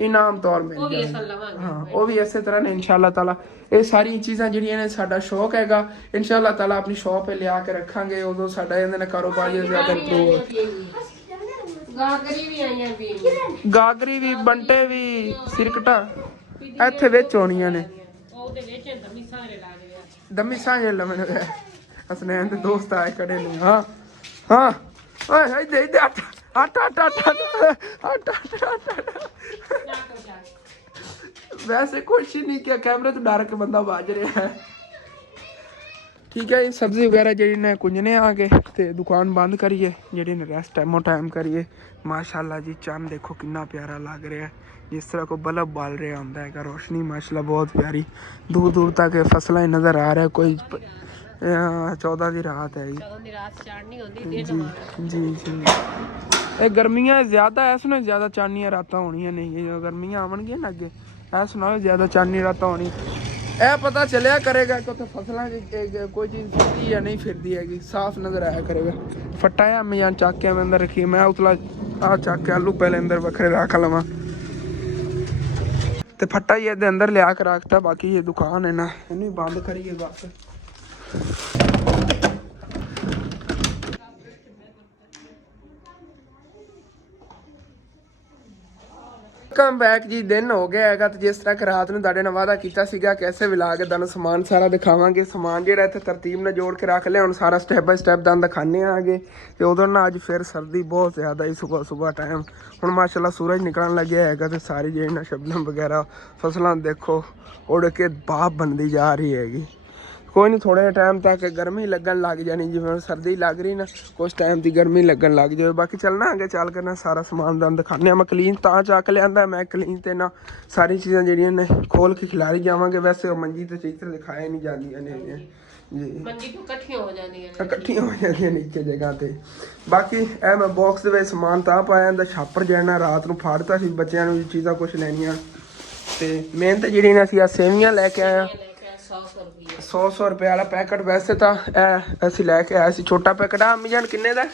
ਇਨਾਮ ਤੌਰ ਮਿਲ ਜਾਏਗਾ। ਹਾਂ ਉਹ ਵੀ ਇਸੇ ਤਰ੍ਹਾਂ ਨੇ ਇਨਸ਼ਾਅੱਲਾ ਤਾਲਾ। ਇਹ ਸਾਰੀਆਂ ਚੀਜ਼ਾਂ ਜਿਹੜੀਆਂ ਨੇ ਸਾਡਾ ਸ਼ੌਕ ਹੈਗਾ, ਇਨਸ਼ਾਅੱਲਾ ਤਾਲਾ ਆਪਣੀ ਸ਼ੌਪ 'ਤੇ ਲਿਆ ਕੇ ਰੱਖਾਂਗੇ, ਉਦੋਂ ਸਾਡਾ ਇਹਦੇ ਨਾਲ ਕਾਰੋਬਾਰ ਜ਼ਿਆਦਾ ਇੰਪਰੂਵ। ਗਾਗਰੀ ਵੀ, ਬੰਟੇ ਵੀ, ਸਿਰਕਟਾ ਇੱਥੇ ਵਿੱਚ ਹੋਣੀਆਂ ਨੇ। ਦਮੀ ਸਾਂਝੇ ਲਮਨ ਹਸਨੈਨ ਦੇ ਦੋਸਤ ਆਏ ਖੜੇ ਨੇ। ਹਾਂ ਹਾਂ ਓਏ ਇੱਧਰ ਇੱਧਰ ਆਟਾ ਵੈਸੇ ਕੁਛ ਨਹੀਂ ਕਿਹਾ, ਕੈਮਰੇ ਤੋਂ ਡਰ ਕੇ ਬੰਦਾ ਵੱਜ ਰਿਹਾ ਹੈ। ਠੀਕ ਹੈ ਜੀ, ਸਬਜ਼ੀ ਵਗੈਰਾ ਜਿਹੜੀ ਨੇ ਕੁੰਜਨੇ ਆ ਗਏ ਤੇ ਦੁਕਾਨ ਬੰਦ ਕਰੀਏ, ਜਿਹੜੀ ਨੇ ਰੈਸਟ ਟਾਈਮ ਕਰੀਏ। ਮਾਸ਼ਾਅੱਲਾ ਜੀ ਚੰਨ ਦੇਖੋ ਕਿੰਨਾ ਪਿਆਰਾ ਲੱਗ ਰਿਹਾ, ਜਿਸ ਤਰ੍ਹਾਂ ਕੋਈ ਬਲਬ ਬਾਲ ਰਿਹਾ ਹੁੰਦਾ ਹੈਗਾ। ਰੋਸ਼ਨੀ ਮਾਸ਼ਾਅੱਲਾ ਬਹੁਤ ਪਿਆਰੀ, ਦੂਰ ਦੂਰ ਤੱਕ ਫਸਲਾਂ ਹੀ ਨਜ਼ਰ ਆ ਰਿਹਾ। ਕੋਈ 14 ਦੀ ਰਾਤ ਹੈ ਜੀ। ਜੀ ਇਹ ਗਰਮੀਆਂ ਜ਼ਿਆਦਾ, ਇਸ ਨੂੰ ਜ਼ਿਆਦਾ ਚਾਨਣੀਆਂ ਰਾਤਾਂ ਹੋਣੀਆਂ ਨਹੀਂ। ਜਦੋਂ ਗਰਮੀਆਂ ਆਉਣਗੀਆਂ ਨਾ ਅੱਗੇ, ਇਸ ਨਾਲ ਜ਼ਿਆਦਾ ਚਾਨਣੀ ਰਾਤਾਂ ਹੋਣੀ। ਇਹ ਪਤਾ ਚੱਲਿਆ ਕਰੇਗਾ ਕਿ ਉੱਥੇ ਫਸਲਾਂ 'ਚ ਕੋਈ ਚੀਜ਼ ਫਿਰਦੀ ਜਾਂ ਨਹੀਂ ਫਿਰਦੀ ਹੈਗੀ, ਸਾਫ਼ ਨਜ਼ਰ ਆਇਆ ਕਰੇਗਾ। ਫੱਟਾ ਆ ਮੈਂ ਚੱਕ ਕੇ ਅੰਦਰ ਰੱਖੀ, ਮੈਂ ਉਤਲਾ ਆ ਚੱਕ ਕੇ ਆਲੂ ਪਹਿਲੇ ਅੰਦਰ ਵੱਖਰੇ ਰੱਖ ਲਵਾਂ ਤੇ ਫੱਟਾ ਹੀ ਇਹਦੇ ਅੰਦਰ ਲਿਆ ਕੇ ਰੱਖਤਾ। ਬਾਕੀ ਇਹ ਦੁਕਾਨ ਹੈ ਨਾ, ਇਹਨੂੰ ਬੰਦ ਕਰੀਏ ਬਸ। ਵੈਲਕਮ ਬੈਕ ਜੀ। ਦਿਨ ਹੋ ਗਿਆ ਹੈਗਾ ਤੇ ਜਿਸ ਤਰ੍ਹਾਂ ਕਿ ਰਾਤ ਨੂੰ ਤੁਹਾਡੇ ਨਾਲ ਵਾਅਦਾ ਕੀਤਾ ਸੀਗਾ ਕਿ ਐਸੇ ਵਲੌਗ ਕੇ ਤੁਹਾਨੂੰ ਸਮਾਨ ਸਾਰਾ ਦਿਖਾਵਾਂਗੇ। ਸਮਾਨ ਜਿਹੜਾ ਇੱਥੇ ਤਰਤੀਬ ਨਾਲ ਜੋੜ ਕੇ ਰੱਖ ਲਿਆ, ਹੁਣ ਸਾਰਾ ਸਟੈਪ ਬਾਈ ਸਟੈਪ ਤੁਹਾਨੂੰ ਦਿਖਾਣੇ ਆਗੇ। ਤੇ ਉਦੋਂ ਨਾ ਅੱਜ ਫਿਰ ਸਰਦੀ ਬਹੁਤ ਜ਼ਿਆਦਾ ਹੀ ਸੁਬਹ ਟਾਈਮ। ਹੁਣ ਮਾਸ਼ਾਅੱਲਾ ਸੂਰਜ ਨਿਕਲਣ ਲੱਗਿਆ ਹੈਗਾ ਤੇ ਸਾਰੀ ਜਿਹੜੀ ਨਾ ਸ਼ਬਨਮ ਵਗੈਰਾ ਫਸਲਾਂ ਦੇਖੋ ਉੜ ਕੇ ਬਾਪ ਬਣਦੀ ਜਾ ਰਹੀ ਹੈਗੀ। ਕੋਈ ਨਹੀਂ, ਥੋੜੇ ਟਾਈਮ ਤੱਕ ਗਰਮੀ ਲੱਗਣ ਲੱਗ ਜਾਣੀ, ਜਿਵੇਂ ਹੁਣ ਸਰਦੀ ਲੱਗ ਰਹੀ ਨਾ, ਕੁਛ ਟਾਈਮ ਦੀ ਗਰਮੀ ਲੱਗਣ ਲੱਗ ਜਾਵੇ। ਬਾਕੀ ਚੱਲਣਾ ਅੱਗੇ ਚੱਲ ਕੇ ਨਾ ਸਾਰਾ ਸਮਾਨ ਤੁਹਾਨੂੰ ਦਿਖਾਉਂਦੇ ਹਾਂ। ਮੈਂ ਕਲੀਨ ਤਾਂ ਚੱਕ ਲਿਆਂਦਾ, ਮੈਂ ਕਲੀਨ ਤੇ ਨਾ ਸਾਰੀ ਚੀਜ਼ਾਂ ਜਿਹੜੀਆਂ ਨੇ ਖੋਲ ਕੇ ਖਿਲਾਰੀ ਜਾਵਾਂਗੇ। ਵੈਸੇ ਉਹ ਮੰਜੀ ਤੇ ਚੀਜ਼ਾਂ ਦਿਖਾਏ ਨਹੀਂ ਜਾਂਦੀਆਂ ਨੇ ਜੀ, ਮੰਜੀ ਤੋਂ ਇਕੱਠੀਆਂ ਹੋ ਜਾਂਦੀਆਂ ਨੀਚੇ ਜਗ੍ਹਾ ਤੇ। ਬਾਕੀ ਇਹ ਮੈਂ ਬਾਕਸ ਦੇ ਵਿੱਚ ਸਮਾਨ ਤਾਂ ਪਾਇਆ ਜਾਂਦਾ, ਛਾਪਰ ਜਿਹੜਾ ਰਾਤ ਨੂੰ ਫਾੜਤਾ ਸੀ ਬੱਚਿਆਂ ਨੂੰ ਚੀਜ਼ਾਂ ਕੁਛ ਲੈਣੀਆਂ। ਤੇ ਮਿਹਨਤ ਜਿਹੜੀ ਨੇ ਅਸੀਂ ਆ ਸੇਵੀਆਂ ਲੈ ਕੇ ਆਇਆ 100 ਰੁਪਏ ਵਾਲਾ ਪੈਕਟ। ਵੈਸੇ ਤਾਂ ਇਹ ਅਸੀਂ ਲੈ ਕੇ ਆਏ ਸੀ ਛੋਟਾ ਪੈਕਟ। ਆ ਅੰਮੀ ਜਾਨ ਕਿੰਨੇ ਦਾ?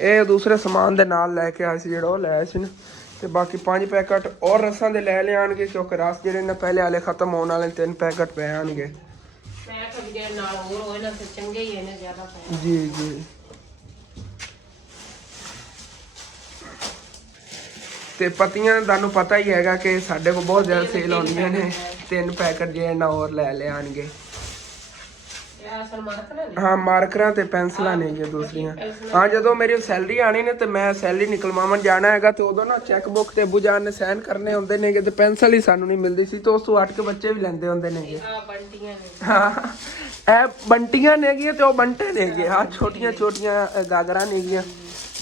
ਇਹ ਦੂਸਰੇ ਸਮਾਨ ਦੇ ਨਾਲ ਲੈ ਕੇ ਆਏ ਸੀ, ਜਿਹੜਾ ਉਹ ਲੈ ਸੀ ਨਾ। ਤੇ ਬਾਕੀ 5 ਪੈਕਟ ਔਰ ਰਸਾਂ ਦੇ ਲੈ ਲਿਆਣਗੇ, ਕਿਉਂਕਿ ਰਸ ਜਿਹੜੇ ਨੇ ਪਹਿਲੇ ਵਾਲੇ ਖਤਮ ਹੋਣ ਵਾਲੇ, 3 ਪੈਕਟ ਪਏ ਆਣਗੇ ਜੀ ਜੀ। ਤੇ ਪਤੀਆਂ ਤੁਹਾਨੂੰ ਪਤਾ ਹੀ ਹੈਗਾ ਕਿ ਸਾਡੇ ਕੋਲ ਬਹੁਤ ਜ਼ਿਆਦਾ ਸੇਲ ਆਉਂਦੀਆਂ ਨੇ। 3 ਪੈਕਟ ਜਿਹੜੇ ਨਾ ਹੋਰ ਲੈ ਲਿਆਣਗੇ। ਹਾਂ ਮਾਰਕਰਾਂ ਤੇ ਪੈਨਸਲਾਂ ਨੇ ਜੀ ਦੂਸਰੀਆਂ। ਹਾਂ ਜਦੋਂ ਮੇਰੀ ਸੈਲਰੀ ਆਣੀ ਨੇ ਤੇ ਮੈਂ ਸੈਲਰੀ ਨਿਕਲਵਾਉਣ ਜਾਣਾ ਹੈਗਾ, ਤੇ ਉਦੋਂ ਨਾ ਚੈੱਕ ਬੁੱਕ ਤੇ ਅਬੂ ਜਾਨ ਨੇ ਸਾਈਨ ਕਰਨੇ ਹੁੰਦੇ ਨੇਗੇ, ਤੇ ਪੈਨਸਲ ਹੀ ਸਾਨੂੰ ਨਹੀਂ ਮਿਲਦੀ ਸੀ, ਤੇ ਉਸ ਤੋਂ ਹਟ ਕੇ ਬੱਚੇ ਵੀ ਲੈਂਦੇ ਹੁੰਦੇ ਨੇਗੇ। ਹਾਂ ਇਹ ਬੰਟੀਆਂ ਨੇਗੀਆਂ ਤੇ ਉਹ ਬੰਟੇ ਨੇਗੇ। ਹਾਂ ਛੋਟੀਆਂ ਗਾਗਰਾਂ ਨੇਗੀਆਂ।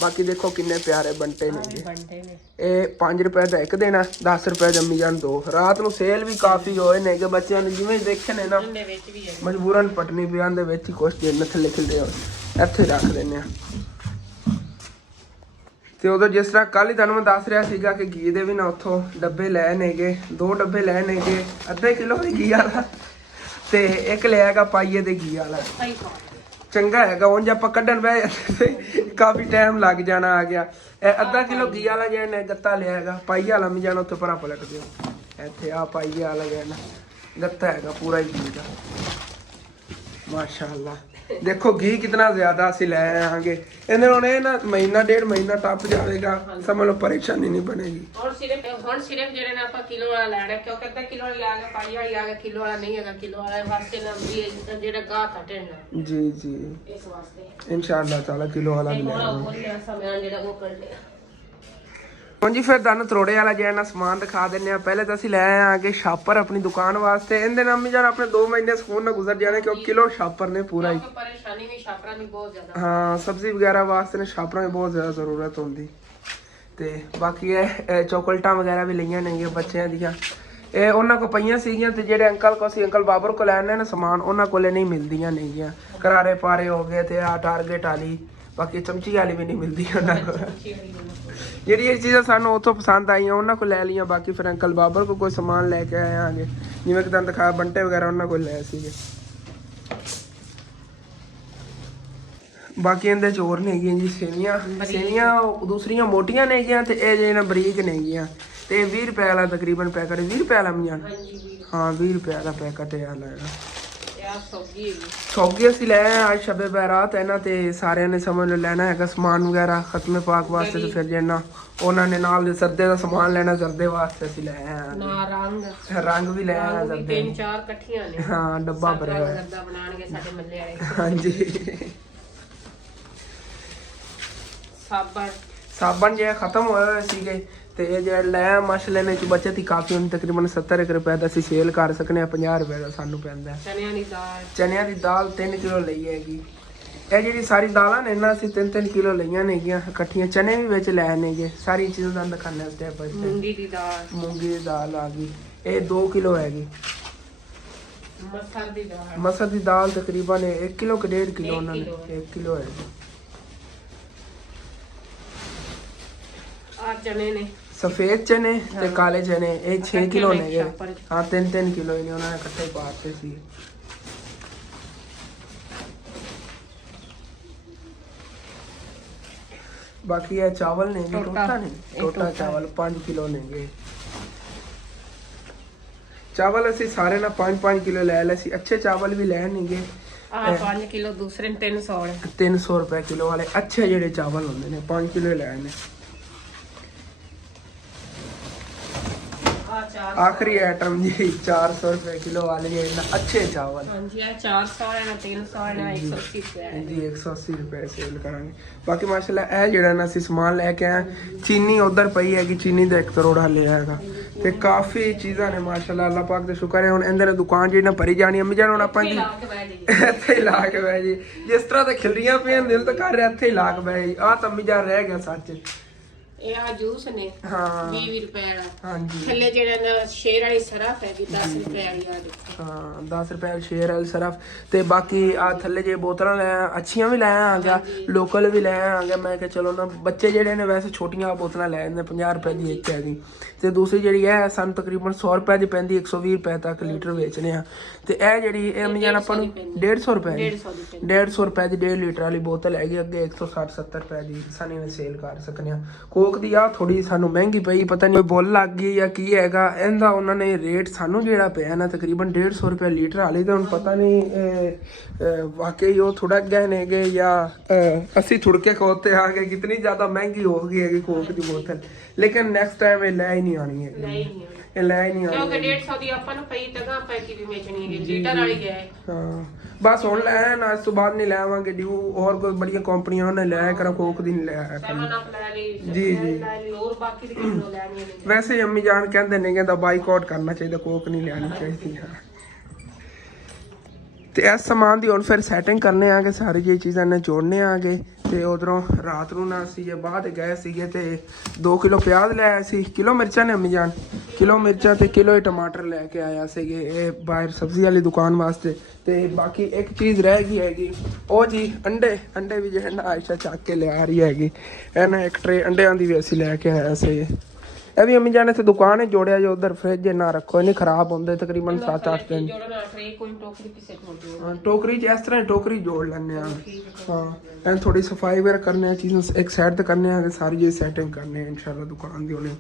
ਬਾਕੀ ਦੇਖੋ ਕਿੰਨੇ ਪਿਆਰੇ ਬੰਟੇ ਨੇਗੇ। ਇਹ 5 ਰੁਪਏ ਦਾ ਇੱਕ ਦੇਣਾ, 10 ਰੁਪਏ ਜੰਮੀ ਜਾਣ 2। ਰਾਤ ਨੂੰ ਸੇਲ ਵੀ ਕਾਫੀ ਹੋਏ ਨੇਗੇ ਬੱਚਿਆਂ ਨੇ, ਜਿਵੇਂ ਦੇਖੇ ਨੇ ਨਾ ਮਜਬੂਰਨ ਪਟਨੀ ਬਿਆਨ ਦੇ ਵਿੱਚ ਹੀ ਕੁਛ ਦਿਨ ਥੱਲੇ ਖਿਲਦੇ ਹੋਏ ਇੱਥੇ ਰੱਖ ਦਿੰਦੇ ਆ। ਤੇ ਉਦੋਂ ਜਿਸ ਤਰ੍ਹਾਂ ਕੱਲ ਹੀ ਤੁਹਾਨੂੰ ਮੈਂ ਦੱਸ ਰਿਹਾ ਸੀਗਾ ਕਿ ਘੀ ਦੇ ਵੀ ਨਾ ਉੱਥੋਂ ਡੱਬੇ ਲੈ ਨੇਗੇ, 2 ਡੱਬੇ ਲੈ ਨੇਗੇ, ਅੱਧੇ ਕਿਲੋ ਦੀ ਘੀ ਵਾਲਾ ਤੇ ਇੱਕ ਲਿਆਗਾ ਪਾਈਏ ਦੇ ਘੀ ਵਾਲਾ। ਚੰਗਾ ਹੈਗਾ, ਉਂਝ ਆਪਾਂ ਕੱਢਣ ਬਹਿ ਜਾਂਦੇ ਕਾਫੀ ਟਾਈਮ ਲੱਗ ਜਾਣਾ ਆ ਗਿਆ। ਇਹ ਅੱਧਾ ਕਿਲੋ ਘੀ ਵਾਲਾ ਜਿਹੜਾ ਨੇ ਗੱਤਾ ਲਿਆ ਹੈਗਾ, ਪਾਈਆ ਵਾਲਾ ਵੀ ਜਾਣਾ ਉੱਥੇ ਪਰਾਂ ਪਲਟ ਦਿਓ। ਇੱਥੇ ਆ ਪਾਈਏ ਵਾਲਾ ਜਿਹੜਾ ਨਾ ਗੱਤਾ ਹੈਗਾ ਪੂਰਾ ਹੀ ਘੀ ਦਾ। ਮਾਸ਼ਾਅੱਲਾ ਦੇਖੋ ਘੀ ਕਿਤਨਾ ਜ਼ਿਆਦਾ ਅਸੀਂ ਲੈ ਆਵਾਂਗੇ। ਇਹਦੇ ਹੁਣ ਇਹ ਨਾ ਮਹੀਨਾ 1.5 ਮਹੀਨਾ ਟੱਪ ਜਾਵੇਗਾ, ਸਮਝ ਲਓ ਪਰੇਸ਼ਾਨੀ ਨਹੀਂ ਬਣੇਗੀ। ਹੁਣ ਸਿਰਫ ਜਿਹੜੇ ਨੇ ਆਪਾਂ ਕਿਲੋ ਵਾਲਾ ਲੈਣਾ, ਕਿਉਂਕਿ ਅੱਧਾ ਕਿਲੋ ਵਾਲਾ ਆ ਗਿਆ, ਪਾਈ ਵਾਲਾ ਆ ਗਿਆ, ਕਿਲੋ ਵਾਲਾ ਨਹੀਂ ਹੈਗਾ। ਕਿਲੋ ਵਾਲੇ ਵਾਸਤੇ ਨਾ ਵੀ ਜਿਹੜਾ ਗਾਹ ਕੱਟੇ ਨਾ ਜੀ ਜੀ ਇਸ ਵਾਸਤੇ ਇਨਸ਼ਾਅੱਲਾ ਤਾਲਾ ਕਿਲੋ ਵਾਲਾ ਵੀ ਲੈਣਾ ਸਮਾਨ ਜਿਹੜਾ ਉਹ ਕਰ ਲਿਆ। ਹਾਂਜੀ ਫਿਰ ਤੁਹਾਨੂੰ ਤਰੋੜੇ ਵਾਲਾ ਜਿਹੜਾ ਨਾ ਸਮਾਨ ਦਿਖਾ ਦਿੰਦੇ ਆ। ਪਹਿਲੇ ਤਾਂ ਅਸੀਂ ਲੈ ਆਏ ਸ਼ਾਪਰ ਆਪਣੀ ਦੁਕਾਨ ਵਾਸਤੇ। ਇਹਦੇ ਨਾਲ ਵੀ ਆਪਣੇ 2 ਮਹੀਨੇ ਸਕੂਨ ਨਾਲ ਗੁਜ਼ਰ ਜਾਣੇ, ਕਿਉਂਕਿ ਕਿਲੋ ਸ਼ਾਪਰ ਨੇ ਪੂਰਾ ਹੀ। ਪਰੇਸ਼ਾਨੀ ਵੀ ਸ਼ਾਪਰਾਂ ਦੀ ਬਹੁਤ ਜ਼ਿਆਦਾ। ਹਾਂ ਸਬਜ਼ੀ ਵਗੈਰਾ ਵਾਸਤੇ ਨੇ ਸ਼ਾਪਰਾਂ ਦੀ ਬਹੁਤ ਜ਼ਿਆਦਾ ਜ਼ਰੂਰਤ ਹੁੰਦੀ। ਤੇ ਬਾਕੀ ਇਹ ਚੋਕਲੇਟਾਂ ਵਗੈਰਾ ਵੀ ਲਈਆਂ ਨੇਗੀਆਂ ਬੱਚਿਆਂ ਦੀਆਂ। ਇਹ ਉਹਨਾਂ ਕੋਲ ਪਈਆਂ ਸੀਗੀਆਂ, ਤੇ ਜਿਹੜੇ ਅੰਕਲ ਕੋਲ ਸੀ, ਅੰਕਲ ਬਾਬਰ ਕੋਲ ਲੈਣੇ ਨੇ ਸਮਾਨ, ਉਹਨਾਂ ਕੋਲੇ ਨਹੀਂ ਮਿਲਦੀਆਂ ਨੇਗੀਆਂ। ਕਰਾਰੇ ਪਾਰੇ ਹੋ ਗਏ ਤੇ ਆ ਟਾਰਗੇਟ ਵਾਲੀ, ਬਾਕੀ ਚਮਚੀ ਵਾਲੀ ਵੀ ਨਹੀਂ ਮਿਲਦੀ ਉਹਨਾਂ ਕੋਲ। ਜਿਹੜੀ ਇਹ ਚੀਜ਼ਾਂ ਸਾਨੂੰ ਉੱਥੋਂ ਪਸੰਦ ਆਈਆਂ ਉਹਨਾਂ ਕੋਲ ਲੈ ਲਈਆਂ। ਬਾਕੀ ਫਿਰ ਅੰਕਲ ਬਾਬਰ ਕੋਲ ਕੋਈ ਸਮਾਨ ਲੈ ਕੇ ਆਏ ਆਂਗੇ, ਜਿਵੇਂ ਕਿ ਤੁਹਾਨੂੰ ਦਿਖਾਇਆ ਬੰਟੇ ਵਗੈਰਾ ਉਹਨਾਂ ਕੋਲ ਲਏ ਸੀਗੇ। ਬਾਕੀ ਇਹਦੇ ਚ ਹੋਰ ਨੇਗੀਆਂ ਜੀ ਸੇਵੀਆਂ ਦੂਸਰੀਆਂ ਮੋਟੀਆਂ ਨੇਗੀਆਂ ਤੇ ਇਹ ਜਿਹੜੀਆਂ ਬਰੀਕ ਨੇਗੀਆਂ ਤੇ 20 ਰੁਪਏ ਵਾਲਾ ਤਕਰੀਬਨ ਪੈਕਟ 20 ਰੁਪਏ ਵਾਲਾ ਮਿਲ ਜਾਣਾ। ਹਾਂ 20 ਰੁਪਏ ਵਾਲਾ ਪੈਕਟ ਇਹ ਵਾਲਾ ਹੈਗਾ। ਸੌਗੀ ਅਸੀਂ ਲੈ ਆਏ ਅੱਜ ਸ਼ਬੇ ਬਰਾਤ ਹੈ ਨਾ ਤੇ ਸਾਰਿਆਂ ਨੇ ਸਮਝ ਲੈਣਾ ਹੈਗਾ ਸਮਾਨ ਵਗੈਰਾ ਖਤਮੇ ਪਾਕ ਵਾਸਤੇ ਤੇ ਫਿਰ ਜਿਹੜਾ ਉਹਨਾਂ ਨੇ ਨਾਲ ਦੇ ਸਰਦੇ ਦਾ ਸਮਾਨ ਲੈਣਾ ਸਰਦੇ ਵਾਸਤੇ ਅਸੀਂ ਲੈ ਆਏ ਨਾ ਰੰਗ ਵੀ ਲੈ ਆਏ ਸਰਦੇ 3-4 ਇਕੱਠੀਆਂ ਨੇ। ਹਾਂ ਡੱਬਾ ਭਰਿਆ ਹੋਇਆ ਸਰਦਾ ਬਣਾਣਗੇ ਸਾਡੇ ਮੱਲੇ ਵਾਲੇ। ਹਾਂਜੀ ਸਾਬਣ ਜੇ ਖਤਮ ਹੋਏ ਸੀਗੇ ਤੇ ਇਹ ਜਿਹੜੇ ਲੈ ਮਸਲੇ ਨੇ ਚ ਬਚਤ ਹੀ ਕਾਫੀ ਹੁਣ ਤਕਰੀਬਨ 70 ਰੁਪਏ ਦਾ ਅਸੀਂ ਸੇਲ ਕਰ ਸਕਨੇ ਆ। 50 ਰੁਪਏ ਦਾ ਸਾਨੂੰ ਪੈਂਦਾ। ਚਨਿਆਂ ਦੀ ਦਾਲ 3 ਕਿਲੋ ਲਈ ਹੈਗੀ। ਇਹ ਜਿਹੜੀ ਸਾਰੀ ਦਾਲਾਂ ਨੇ ਇਹਨਾਂ ਅਸੀਂ 3-3 ਕਿਲੋ ਲਈਆਂ ਨੇਗੀਆਂ ਇਕੱਠੀਆਂ। ਚਨੇ ਵੀ ਵਿੱਚ ਲੈ ਨੇਗੇ ਸਾਰੀ ਚੀਜ਼ਾਂ ਦਾ ਦਿਖਾਣਾ ਸਟੈਪ ਬਾਈ ਸਟੈਪ। ਮੂੰਗੀ ਦੀ ਦਾਲ ਆ ਗਈ ਇਹ 2 ਕਿਲੋ ਹੈਗੀ। ਮਸਰ ਦੀ ਦਾਲ ਤਕਰੀਬਨ 1 ਕਿਲੋ ਕਿ 1.5 ਕਿਲੋ ਉਹਨਾਂ ਨੇ 1 ਕਿਲੋ ਹੈਗੀ। ਚਨੇ ਨੇ ਸਫੇਦ ਚਨੇ ਤੇ ਕਾਲੇ ਚਨੇ ਇਹ 6 ਕਿਲੋ ਨੇ। ਹਾਂ 3-3 ਕਿਲੋ ਨੇ ਉਹਨਾਂ ਨੇ ਇਕੱਠੇ ਪਾਤੇ ਸੀ। ਬਾਕੀ ਇਹ ਚਾਵਲ ਨੇ ਟੋਟਾ ਚਾਵਲ 5 ਕਿਲੋ ਨੇਗੇ। ਚਾਵਲ ਅਸੀਂ ਸਾਰੇ ਨਾ 5-5 ਕਿਲੋ ਲੈ ਲਏ ਸੀ। ਅੱਛੇ ਚਾਵਲ ਵੀ ਲੈ ਨੇਗੇ। 5 ਕਿਲੋ ਦੂਸਰੇ 300 ਰੁਪਏ ਕਿਲੋ ਵਾਲੇ ਅੱਛੇ ਜਿਹੜੇ ਚਾਵਲ ਹੁੰਦੇ ਨੇ 5 ਕਿਲੋ ਲੈ ਨੇ। आखिरी आइटम जी 400 रुपए किलो वाले ये अच्छे चावल। हाँ जी 400 है ना 300 है ना 180 रुपए जी 180 रुपए सेल करांगे। बाकी माशाल्लाह ए जेड़ा ना ਅਸੀਂ ਸਮਾਨ ਲੈ ਕੇ ਆਏ ਚੀਨੀ ਉਧਰ ਪਈ ਹੈ ਕਿ ਚੀਨੀ ਦਾ 1 ਕਰੋੜਾ ਲਿਆ ਹੈਗਾ ਤੇ ਕਾਫੀ ਚੀਜ਼ਾਂ ਨੇ ਮਾਸ਼ਾਅੱਲਾ ਅੱਲਾਹ ਪਾਕ ਦੇ ਸ਼ੁਕਰ ਹੈ। ਹੁਣ ਇਹਦੇ ਦੁਕਾਨ ਜਿਹੜੀ ਨਾ ਭਰੀ ਜਾਣੀ ਅੰਮੀ ਜਾਨ ਹੁਣ ਆਪਾਂ ਜੀ ਇੱਥੇ ਹੀ ਲਾ ਕੇ ਬਹਿ ਜੀ ਜਿਸ ਤਰ੍ਹਾਂ ਤੇ ਖਿਲਰੀਆਂ ਪਈਆਂ ਦਿਲ ਤਾਂ ਕਰ ਰਿਹਾ ਇੱਥੇ ਹੀ ਲਾ ਕੇ ਬਹਿ ਜੀ। ਆ ਤਾਂ ਅੰਮੀ ਜਾਨ ਰਹਿ ਗਿਆ ਸੱਚ ਇਹ ਆ ਜੂਸ ਨੇ। ਹਾਂ 20 ਰੁਪਏ ਵਾਲਾ। ਹਾਂਜੀ ਥੱਲੇ ਜਿਹੜਾ ਨਾ ਸ਼ੇਰ ਵਾਲੀ ਸਰਫ ਹੈ 10 ਰੁਪਏ ਵਾਲੀ ਆ ਦੇਖੋ। ਹਾਂ 10 ਰੁਪਏ ਸ਼ੇਰ ਵਾਲੀ ਸਰਫ ਤੇ ਬਾਕੀ ਆ ਥੱਲੇ ਜੇ ਬੋਤਲਾਂ ਲੈ ਅੱਛੀਆਂ ਵੀ ਲੈ ਆ ਗਿਆ ਲੋਕਲ ਵੀ ਲੈ ਆ ਗਿਆ। ਮੈਂ ਕਿਹਾ ਚਲੋ ਨਾ ਬੱਚੇ ਜਿਹੜੇ ਨੇ ਵੈਸੇ ਛੋਟੀਆਂ ਬੋਤਲਾਂ ਲੈ ਜਾਂਦੇ 50 ਰੁਪਏ ਦੀ ਇੱਕ ਹੈਗੀ ਤੇ ਦੂਸਰੀ ਜਿਹੜੀ ਹੈ ਸਾਨੂੰ ਤਕਰੀਬਨ 100 ਰੁਪਏ ਦੀ ਪੈਂਦੀ 120 ਰੁਪਏ ਤੱਕ ਲੀਟਰ ਵੇਚਨੇ ਆ। ਤੇ ਇਹ ਜਿਹੜੀ ਇਹ ਅਮੀਜਾਨ ਆਪਾਂ ਨੂੰ 150 ਰੁਪਏ 150 ਰੁਪਏ ਦੀ 1.5 ਲੀਟਰ ਵਾਲੀ ਬੋਤਲ ਹੈਗੀ ਅੱਗੇ 160-70 ਰੁਪਏ ਦੀ ਸਾਨੀ ਨੇ ਸੇਲ ਕਰ ਸਕਨੇ ਆ। ਕੋਕ ਦੀ ਆ ਥੋੜੀ ਸਾਨੂੰ ਮਹਿੰਗੀ ਪਈ ਪਤਾ ਨਹੀਂ ਬੁੱਲ ਲੱਗ ਗਈ ਜਾਂ ਕੀ ਹੈਗਾ ਇਹਦਾ ਉਹਨਾਂ ਨੇ ਰੇਟ ਸਾਨੂੰ ਜਿਹੜਾ ਪਿਆ ਨਾ ਤਕਰੀਬਨ 150 ਰੁਪਏ ਲੀਟਰ ਵਾਲੀ ਤਾਂ ਹੁਣ ਪਤਾ ਨਹੀਂ ਵਾਕਈ ਉਹ ਥੋੜਾ ਗਏ ਨੇਗੇ ਜਾਂ ਅਸੀਂ ਥੁੜ ਕੇ ਖੋਤੇ ਆ ਗਏ ਕਿਤਨੀ ਜ਼ਿਆਦਾ ਮਹਿੰਗੀ ਹੋ ਗਈ ਹੈਗੀ ਕੋਕ ਦੀ ਬੋਤਲ। ਲੇਕਿਨ ਨੈਕਸਟ ਟਾਈਮ ਇਹ ਲੈ ਹੀ ਨਹੀਂ ਆਣੀ ਹੈ ਇਹ ਲੈ ਹੀ ਨਹੀਂ ਆਣੀ ਕਿਉਂਕਿ 150 ਦੀ ਆਪਾਂ ਨੂੰ ਪਈ ਤਗਾ ਪੈ ਕੀ ਵੀ ਵੇਚਣੀ ਹੈ ਲੀਟਰ ਵਾਲੀ ਹੈ। ਹਾਂ ਬਸ ਹੁਣ ਲੈ ਆਏ ਨਾ ਇਸ ਤੋਂ ਬਾਅਦ ਨਹੀਂ ਲੈ ਆਵਾਂਗੇ ਡਿਊ ਹੋਰ ਕੋਈ ਬੜੀਆਂ ਕੰਪਨੀਆਂ ਉਹਨੇ ਲੈ ਆਇਆ ਕਰਾ ਕੋਕ ਦੀ ਨਹੀਂ ਲੈ ਆਇਆ ਜੀ ਹੋਰ ਬਾਕੀ ਦੀ ਕਿਲੋ ਲੈਣੀ ਹੈ। ਵੈਸੇ ਅੰਮੀ ਜਾਨ ਕਹਿੰਦੇ ਨੇ ਕਹਿੰਦਾ ਬਾਈਕਾਟ ਕਰਨਾ ਚਾਹੀਦਾ ਕੋਕ ਨਹੀਂ ਲੈਣੀ ਚਾਹੀਦੀ। ਤੇ ਇਸ ਸਮਾਨ ਦੀ ਹੁਣ ਫਿਰ ਸੈਟਿੰਗ ਕਰਨੇ ਆਗੇ ਸਾਰੀ ਜੀ ਚੀਜ਼ਾਂ ਨੇ ਜੋੜਨੇ ਆਗੇ ਤੇ ਉਧਰੋਂ ਰਾਤ ਨੂੰ ਨਾ ਅਸੀਂ ਜੇ ਬਾਹਰ ਗਏ ਸੀਗੇ ਤੇ 2 ਕਿਲੋ ਪਿਆਜ਼ ਲੈ ਆਏ ਸੀ। ਕਿਲੋ ਮਿਰਚਾਂ ਨੇ ਅੰਮੀ ਜਾਨ ਕਿਲੋ ਮਿਰਚਾਂ ਤੇ ਕਿਲੋ ਹੀ ਟਮਾਟਰ ਲੈ ਕੇ ਆਇਆ ਸੀਗੇ ਇਹ ਬਾਹਰ ਸਬਜ਼ੀ ਵਾਲੀ ਦੁਕਾਨ ਵਾਸਤੇ। ਤੇ ਬਾਕੀ ਇੱਕ ਚੀਜ਼ ਰਹਿ ਗਈ ਹੈਗੀ ਉਹ ਜੀ ਅੰਡੇ ਵੀ ਜਿਹੜਾ ਆਇਸ਼ਾ ਚੱਕ ਕੇ ਲਿਆ ਰਹੀ ਹੈਗੀ ਇਹਨਾਂ ਇੱਕ ਟਰੇ ਅੰਡਿਆਂ ਦੀ ਵੀ ਅਸੀਂ ਲੈ ਕੇ ਆਇਆ ਸੀ। ਇਹ ਵੀ ਅੰਮੀ ਜਾਨ ਇੱਥੇ ਦੁਕਾਨ ਹੈ ਜੋੜਿਆ ਜੋ ਉਧਰ ਫ੍ਰਿਜ ਨਾ ਰੱਖੋ ਨਹੀਂ ਖਰਾਬ ਹੁੰਦੇ ਤਕਰੀਬਨ 7-8 ਦਿਨ। ਟੋਕਰੀ 'ਚ ਇਸ ਤਰ੍ਹਾਂ ਟੋਕਰੀ ਜੋੜ ਲੈਂਦੇ ਆ। ਹਾਂ ਐਂ ਥੋੜੀ ਸਫਾਈ ਵਗੈਰਾ ਕਰਨੇ ਆ ਚੀਜ਼ਾਂ ਇੱਕ ਸਾਈਡ ਤੇ ਕਰਨੇ ਆ ਸਾਰੀ ਜੀ ਸੈਟਿੰਗ ਕਰਨੇ ਆ ਇਨਸ਼ਾਅੱਲਾ ਦੁਕਾਨ ਦੀ ਉਹਨੇ।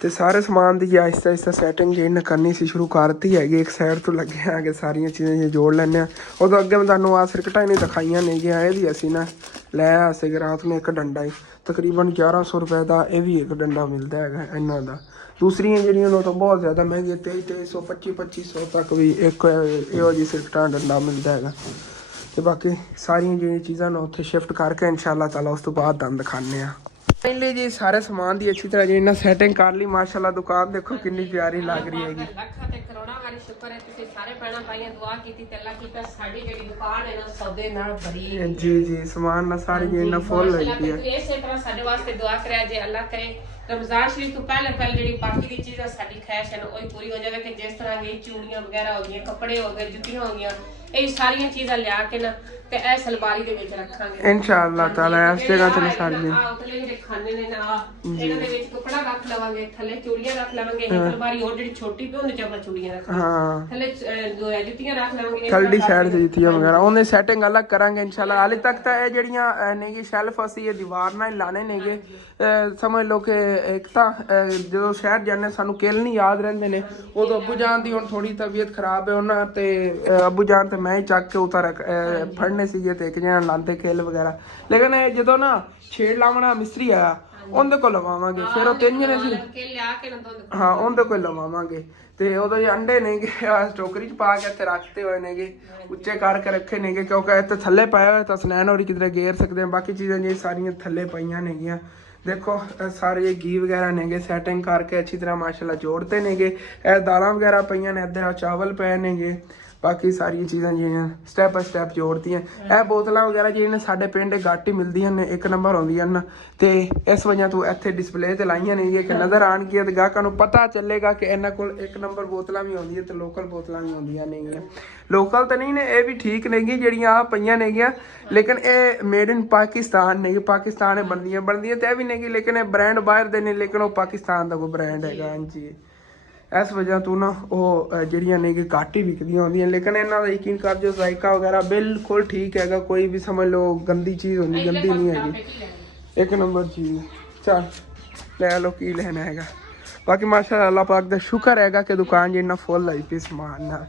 ਤੇ ਸਾਰੇ ਸਮਾਨ ਦੀ ਆਹਿਸਤਾ ਸੈਟਿੰਗ ਜਿਹੜੀ ਕਰਨੀ ਸੀ ਸ਼ੁਰੂ ਕਰਤੀ ਹੈਗੀ ਇੱਕ ਸਾਈਡ ਤੋਂ ਲੱਗੇ ਆ ਕਿ ਸਾਰੀਆਂ ਚੀਜ਼ਾਂ ਜੇ ਜੋੜ ਲੈਂਦੇ ਆ। ਉਦੋਂ ਅੱਗੇ ਮੈਂ ਤੁਹਾਨੂੰ ਆ ਸਰਕਟਾਂ ਹੀ ਨਹੀਂ ਦਿਖਾਈਆਂ ਨੇ ਗਿਆ ਇਹਦੀ ਅਸੀਂ ਨਾ ਲੈ ਆ ਸੀ ਰਾਤ ਨੂੰ ਇੱਕ ਡੰਡਾ ਹੀ ਤਕਰੀਬਨ 1100 ਰੁਪਏ ਦਾ ਇਹ ਵੀ ਇੱਕ ਡੰਡਾ ਮਿਲਦਾ ਹੈਗਾ ਇਹਨਾਂ ਦਾ। ਦੂਸਰੀਆਂ ਜਿਹੜੀਆਂ ਉਹ ਤਾਂ ਬਹੁਤ ਜ਼ਿਆਦਾ ਮਹਿੰਗੀਆਂ 2300 2500 ਤੱਕ ਵੀ ਇੱਕ ਇਹੋ ਜਿਹੀ ਸਰਕਟਾਂ ਡੰਡਾ ਮਿਲਦਾ ਹੈਗਾ। ਤੇ ਬਾਕੀ ਸਾਰੀਆਂ ਜਿਹੜੀਆਂ ਚੀਜ਼ਾਂ ਨੂੰ ਉੱਥੇ ਸ਼ਿਫਟ ਕਰਕੇ ਇਨਸ਼ਾਅੱਲਾ ਤਾਲਾ ਉਸ ਤੋਂ ਬਾਅਦ ਤੁਹਾਨੂੰ ਦਿਖਾਉਂਦੇ ਆ। ਫਾਈਨਲੀ ਜੀ ਸਾਰੇ ਸਮਾਨ ਦੀ ਅੱਛੀ ਤਰ੍ਹਾਂ ਜੀ ਇਹਨਾਂ ਸੈਟਿੰਗ ਕਰ ਲਈ। ਮਾਸ਼ਾਅੱਲਾ ਦੁਕਾਨ ਦੇਖੋ ਕਿੰਨੀ ਪਿਆਰੀ ਲੱਗ ਰਹੀ ਹੈਗੀ। ਲੱਖਾਂ ਤੇ ਕਰੋੜਾਂ ਵਾਲੀ ਸ਼ੁਕਰ ਹੈ ਤੁਸੀਂ ਸਾਰੇ ਭੈਣਾਂ ਭਾਈਆਂ ਦੁਆ ਕੀਤੀ ਤੇ ਅੱਲਾਹ ਕੀਤਾ ਸਾਡੀ ਜਿਹੜੀ ਦੁਕਾਨ ਹੈ ਨਾ ਸੌਦੇ ਨਾਲ ਭਰੀ ਹੈ। ਜੀ ਸਮਾਨ ਨਾਲ ਸਾਰੀ ਜੀ ਇਹਨਾਂ ਫੁੱਲ ਲੱਗੀ ਹੈ। ਇਸੇ ਤਰ੍ਹਾਂ ਸਾਡੇ ਵਾਸਤੇ ਦੁਆ ਕਰਿਆ ਜੇ ਅੱਲਾਹ ਕਰੇ ਰਮਜ਼ਾਨ ਸ਼ਰੀਫ ਤੋਂ ਪਹਿਲੇ ਜਿਹੜੀ ਬਾਕੀ ਦੀ ਚੀਜ਼ਾਂ ਸਾਡੀ ਖੈਸ਼ ਹੈ ਉਹ ਪੂਰੀ ਹੋ ਜਾਵੇ ਕਿ ਜਿਸ ਤਰ੍ਹਾਂ ਦੀ ਚੂੜੀਆਂ ਵਗੈਰਾ ਹੋ ਗਈਆਂ, ਕੱਪੜੇ ਹੋ ਗਏ, ਜੁੱਤੀਆਂ ਹੋ ਗਈਆਂ, ਇਹ ਸਾਰੀਆਂ ਚੀਜ਼ਾਂ ਲਿਆ ਕੇ ਨਾ ਤੇ ਇਹ ਸਲਵਾਰੀ ਦੇ ਵਿੱਚ ਰੱਖਾਂਗੇ ਇਨਸ਼ਾਅੱਲਾ ਤਾਲਾ। ਇਸ ਜਗ੍ਹਾ ਤੇ ਸਾਰੀਆਂ ਉਤਲੇ ਜਿਹੜੇ ਖਾਨੇ ਨੇ ਨਾ ਇਹਨਾਂ ਦੇ ਵਿੱਚ ਕੱਪੜਾ ਰੱਖ ਲਵਾਂਗੇ, ਥੱਲੇ ਚੂੜੀਆਂ ਰੱਖ ਲਵਾਂਗੇ, ਇਹ ਸਲਵਾਰੀ ਉਹ ਜਿਹੜੀ ਛੋਟੀ ਪਈ ਉਹਦੇ ਚ ਆਪਾਂ ਚੂੜੀਆਂ ਰੱਖਾਂਗੇ, ਹਾਂ ਥੱਲੇ ਜੁੱਤੀਆਂ ਰੱਖ ਲਵਾਂਗੇ, ਥੱਲੜੀ ਸਾਈਡ ਤੇ ਜੁੱਤੀਆਂ ਵਗੈਰਾ ਉਹਨੇ ਸੈਟਿੰਗ ਅਲੱਗ ਕਰਾਂਗੇ ਇਨਸ਼ਾਅੱਲਾ। ਹਾਲੇ ਤੱਕ ਤਾਂ ਇਹ ਜਿਹੜੀਆਂ ਨੇਗੀ ਸ਼ੈਲਫ ਅਸੀਂ ਇਹ ਦੀਵਾਰ ਨਾਲ ਲਾਣੇ ਨੇਗੇ। ਸਮਝ ਲਓ ਕਿ ਇੱਕ ਤਾਂ ਜਦੋਂ ਸ਼ਹਿਰ ਜਾਂਦੇ ਸਾਨੂੰ ਕਿਲ ਨਹੀਂ ਯਾਦ ਰਹਿੰਦੇ ਨੇ। ਉਦੋਂ ਅੱਬੂ ਜਾਨ ਦੀ ਹੁਣ ਥੋੜੀ ਤਬੀਅਤ ਖਰਾਬ ਹੈ ਉਹਨਾਂ ਤੇ ਅੱਬੂ ਜਾਨ ਤੇ ਮੈਂ ਹੀ ਚੱਕ ਕੇ ਉਤਾਰ ਫੜਨੇ ਸੀਗੇ ਤੇ ਇੱਕ ਜਣਾ ਲਾਂਦੇ ਕਿਲ ਵਗੈਰਾ। ਲੇਕਿਨ ਇਹ ਜਦੋਂ ਨਾ ਛੇੜ ਲਾਵਣਾ ਮਿਸਤਰੀ ਆਇਆ ਉਹਦੇ ਕੋਲ ਲਵਾਵਾਂਗੇ। ਫਿਰ ਉਹ 3 ਜਣੇ ਸੀ ਹਾਂ ਉਹਦੇ ਕੋਲ ਲਵਾਵਾਂਗੇ। ਤੇ ਉਦੋਂ ਜੇ ਅੰਡੇ ਨੇਗੇ ਟੋਕਰੀ ਚ ਪਾ ਕੇ ਇੱਥੇ ਰੱਖਤੇ ਹੋਏ ਨੇਗੇ, ਉੱਚੇ ਕਰਕੇ ਰੱਖੇ ਨੇਗੇ ਕਿਉਂਕਿ ਇੱਥੇ ਥੱਲੇ ਪਾਇਆ ਹੋਇਆ ਤਾਂ ਸਨੈਨ ਹੋਰੀ ਕਿਧਰੇ ਗੇਰ ਸਕਦੇ ਆ। ਬਾਕੀ ਚੀਜ਼ਾਂ ਜੀ ਸਾਰੀਆਂ ਥੱਲੇ ਪਈਆਂ ਨੇਗੀਆਂ। ਦੇਖੋ ਸਾਰੇ ਘੀ ਵਗੈਰਾ ਨੇਗੇ ਸੈਟਿੰਗ ਕਰਕੇ ਅੱਛੀ ਤਰ੍ਹਾਂ ਮਾਸ਼ਾਅੱਲਾ ਜੋੜਤੇ ਨੇਗੇ। ਇਹ ਦਾਲਾਂ ਵਗੈਰਾ ਪਈਆਂ ਨੇ, ਇੱਧਰ ਚਾਵਲ ਪਏ ਨੇਗੇ। ਬਾਕੀ ਸਾਰੀਆਂ ਚੀਜ਼ਾਂ ਜਿਹੜੀਆਂ ਸਟੈਪ ਬਾਈ ਸਟੈਪ ਜੋੜਤੀਆਂ। ਇਹ ਬੋਤਲਾਂ ਵਗੈਰਾ ਜਿਹੜੀਆਂ ਸਾਡੇ ਪਿੰਡ ਘੱਟ ਹੀ ਮਿਲਦੀਆਂ ਨੇ, 1 ਨੰਬਰ ਆਉਂਦੀਆਂ ਨੇ ਤੇ ਇਸ ਵਜ੍ਹਾ ਤੋਂ ਇੱਥੇ ਡਿਸਪਲੇ ਤੇ ਲਾਈਆਂ ਨੇ ਕਿ ਨਜ਼ਰ ਆਣਗੀਆਂ ਤੇ ਗਾਹਕਾਂ ਨੂੰ ਪਤਾ ਚੱਲੇਗਾ ਕਿ ਇਹਨਾਂ ਕੋਲ 1 ਨੰਬਰ ਬੋਤਲਾਂ ਵੀ ਆਉਂਦੀਆਂ ਤੇ ਲੋਕਲ ਬੋਤਲਾਂ ਵੀ ਆਉਂਦੀਆਂ ਨੇਗੀਆਂ। ਲੋਕਲ ਤਾਂ ਨਹੀਂ ਨੇ, ਇਹ ਵੀ ਠੀਕ ਨੇਗੀ ਜਿਹੜੀਆਂ ਆ ਪਈਆਂ ਨੇਗੀਆਂ, ਲੇਕਿਨ ਇਹ ਮੇਡ ਇਨ ਪਾਕਿਸਤਾਨ ਨੇ, ਪਾਕਿਸਤਾਨ ਬਣਦੀਆਂ ਤੇ ਇਹ ਵੀ ਨੇਗੀ, ਲੇਕਿਨ ਇਹ ਬ੍ਰਾਂਡ ਬਾਹਰ ਦੇ ਨੇ, ਲੇਕਿਨ ਉਹ ਪਾਕਿਸਤਾਨ ਦਾ ਕੋਈ ਬ੍ਰਾਂਡ ਹੈਗਾ। ਹਾਂਜੀ ਇਸ ਵਜ੍ਹਾ ਤੋਂ ਨਾ ਉਹ ਜਿਹੜੀਆਂ ਨੇ ਕਿ ਘੱਟ ਹੀ ਵਿਕਦੀਆਂ ਹੁੰਦੀਆਂ, ਲੇਕਿਨ ਇਹਨਾਂ ਦਾ ਯਕੀਨ ਕਰ ਜੋ ਜ਼ਾਇਕਾ ਵਗੈਰਾ ਬਿਲਕੁਲ ਠੀਕ ਹੈਗਾ। ਕੋਈ ਵੀ ਸਮਝ ਲਓ ਗੰਦੀ ਚੀਜ਼ ਹੁੰਦੀ ਗੰਦੀ ਨਹੀਂ ਹੈਗੀ, 1 ਨੰਬਰ ਚੀਜ਼। ਚੱਲ ਲੈ ਲਓ ਕੀ ਲੈਣਾ ਹੈਗਾ। ਬਾਕੀ ਮਾਸ਼ਾਅੱਲਾ ਅੱਲਾਹ ਪਾਕ ਦਾ ਸ਼ੁਕਰ ਹੈਗਾ ਕਿ ਦੁਕਾਨ ਜਿੰਨਾ ਫੁੱਲ ਆਈ ਪਈ ਸਮਾਨ ਨਾਲ।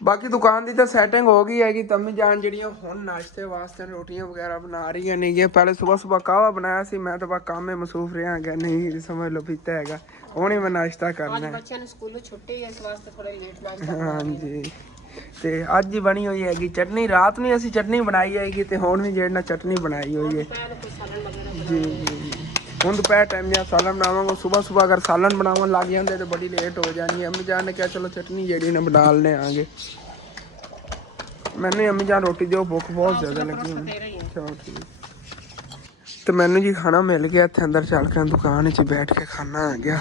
ਬਾਕੀ ਦੁਕਾਨ ਦੀ ਤਾਂ ਸੈਟਿੰਗ ਹੋ ਗਈ ਹੈਗੀ। ਤੰਮੀ ਜਾਨ ਜਿਹੜੀਆਂ ਹੁਣ ਨਾਸ਼ਤੇ ਵਾਸਤੇ ਰੋਟੀਆਂ ਵਗੈਰਾ ਬਣਾ ਰਹੀਆਂ ਨੇਗੀਆਂ। ਪਹਿਲੇ ਸਵੇਰ ਕਾਹਵਾ ਬਣਾਇਆ ਸੀ ਮੈਂ ਤਾਂ ਬਸ ਕੰਮ ਵਿੱਚ ਮਸਰੂਫ ਰਿਹਾ ਗਿਆ, ਨਹੀਂ ਸਮਝ ਲਓ ਪੀਤਾ ਹੈਗਾ। ਹੁਣ ਹੀ ਮੈਂ ਨਾਸ਼ਤਾ ਕਰਨਾ ਹੈ। ਬੱਚਿਆਂ ਨੂੰ ਸਕੂਲੋਂ ਛੁੱਟੀ ਹੈ ਇਸ ਵਾਸਤੇ ਥੋੜਾ ਲੇਟ ਨਾਸ਼ਤਾ। ਹਾਂਜੀ ਤੇ ਅੱਜ ਹੀ ਬਣੀ ਹੋਈ ਹੈਗੀ ਚਟਨੀ। ਰਾਤ ਨੂੰ ਅਸੀਂ ਚਟਨੀ ਬਣਾਈ ਹੈਗੀ ਤੇ ਹੁਣ ਵੀ ਜਿਹੜਾ ਚਟਨੀ ਬਣਾਈ ਹੋਈ ਹੈ ਜੀ। ਹੁਣ ਦੁਪਹਿਰ ਟਾਈਮ ਜਾਂ ਸਾਲਨ ਬਣਾਵਾਂਗਾ। ਸਵੇਰ ਅਗਰ ਸਾਲਨ ਬਣਾਉਣ ਲੱਗ ਜਾਂਦੇ ਤਾਂ ਬੜੀ ਲੇਟ ਹੋ ਜਾਣੀ। ਅੰਮੀ ਜਾਨ ਨੇ ਕਿਹਾ ਚਲੋ ਚਟਨੀ ਜਿਹੜੀ ਨੇ ਬਣਾ ਲੈਣੇ ਆਗੇ। ਮੈਨੂੰ ਅੰਮੀ ਜਾਨ ਰੋਟੀ ਦਿਓ, ਭੁੱਖ ਬਹੁਤ ਜ਼ਿਆਦਾ ਲੱਗੀ ਹੋਈ। ਚਲੋ ਠੀਕ। ਤੇ ਮੈਨੂੰ ਜੀ ਖਾਣਾ ਮਿਲ ਗਿਆ ਇੱਥੇ ਅੰਦਰ ਚੱਲ ਕੇ ਦੁਕਾਨ 'ਚ ਬੈਠ ਕੇ ਖਾਣਾ ਆ ਗਿਆ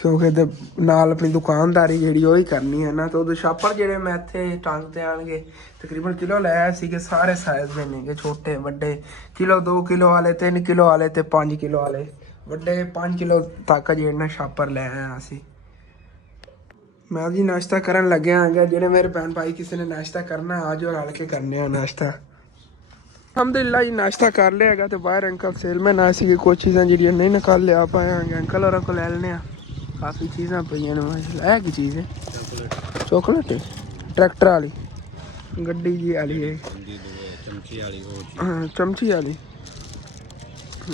ਕਿਉਂਕਿ ਇਹਦੇ ਨਾਲ ਆਪਣੀ ਦੁਕਾਨਦਾਰੀ ਜਿਹੜੀ ਉਹ ਹੀ ਕਰਨੀ ਹੈ ਨਾ। ਤੇ ਉਹਦੇ ਛਾਪਰ ਜਿਹੜੇ ਮੈਂ ਇੱਥੇ ਟੰਗ ਤੇ ਆਣਗੇ ਤਕਰੀਬਨ ਕਿਲੋ ਲੈ ਆਏ ਸੀਗੇ। ਸਾਰੇ ਸਾਈਜ਼ ਦੇ ਨੇਗੇ, ਛੋਟੇ ਵੱਡੇ, ਕਿਲੋ 2 ਕਿਲੋ ਵਾਲੇ, 3 ਕਿਲੋ ਵਾਲੇ ਤੇ 5 ਕਿਲੋ ਵਾਲੇ। ਵੱਡੇ 5 ਕਿਲੋ ਤੱਕ ਜਿਹੜਾ ਛਾਪਰ ਲੈ ਆਇਆ ਸੀ। ਮੈਂ ਜੀ ਨਾਸ਼ਤਾ ਕਰਨ ਲੱਗਿਆ ਹੈਗਾ। ਜਿਹੜੇ ਮੇਰੇ ਭੈਣ ਭਾਈ ਕਿਸੇ ਨੇ ਨਾਸ਼ਤਾ ਕਰਨਾ ਆ ਜਾਓ, ਰਲ ਕੇ ਕਰਨੇ ਆ ਨਾਸ਼ਤਾ। ਅਲਹਮਦੁਲਿਲਾ ਜੀ ਨਾਸ਼ਤਾ ਕਰ ਲਿਆ ਹੈਗਾ ਤੇ ਬਾਹਰ ਅੰਕਲ ਸੇਲਮੈਨ ਆਏ ਸੀਗੇ। ਕੁਛ ਚੀਜ਼ਾਂ ਜਿਹੜੀਆਂ ਨਹੀਂ ਨਿਕਾਲ ਲਿਆ ਪਾਏਗੇ ਅੰਕਲ ਹੋਰਾਂ ਕੋਲ ਲੈ ਲੈਣੇ ਆ। ਕਾਫੀ ਚੀਜ਼ਾਂ ਪਈਆਂ ਨੇ ਮਾਸ਼ਾਅੱਲਾ। ਇਹ ਕੀ ਚੀਜ਼ ਹੈ? ਚੋਕਲੇਟ ਹੈ, ਟਰੈਕਟਰ ਵਾਲੀ ਗੱਡੀ ਜੀ ਵਾਲੀ ਹੈ, ਚਮਚੀ ਵਾਲੀ।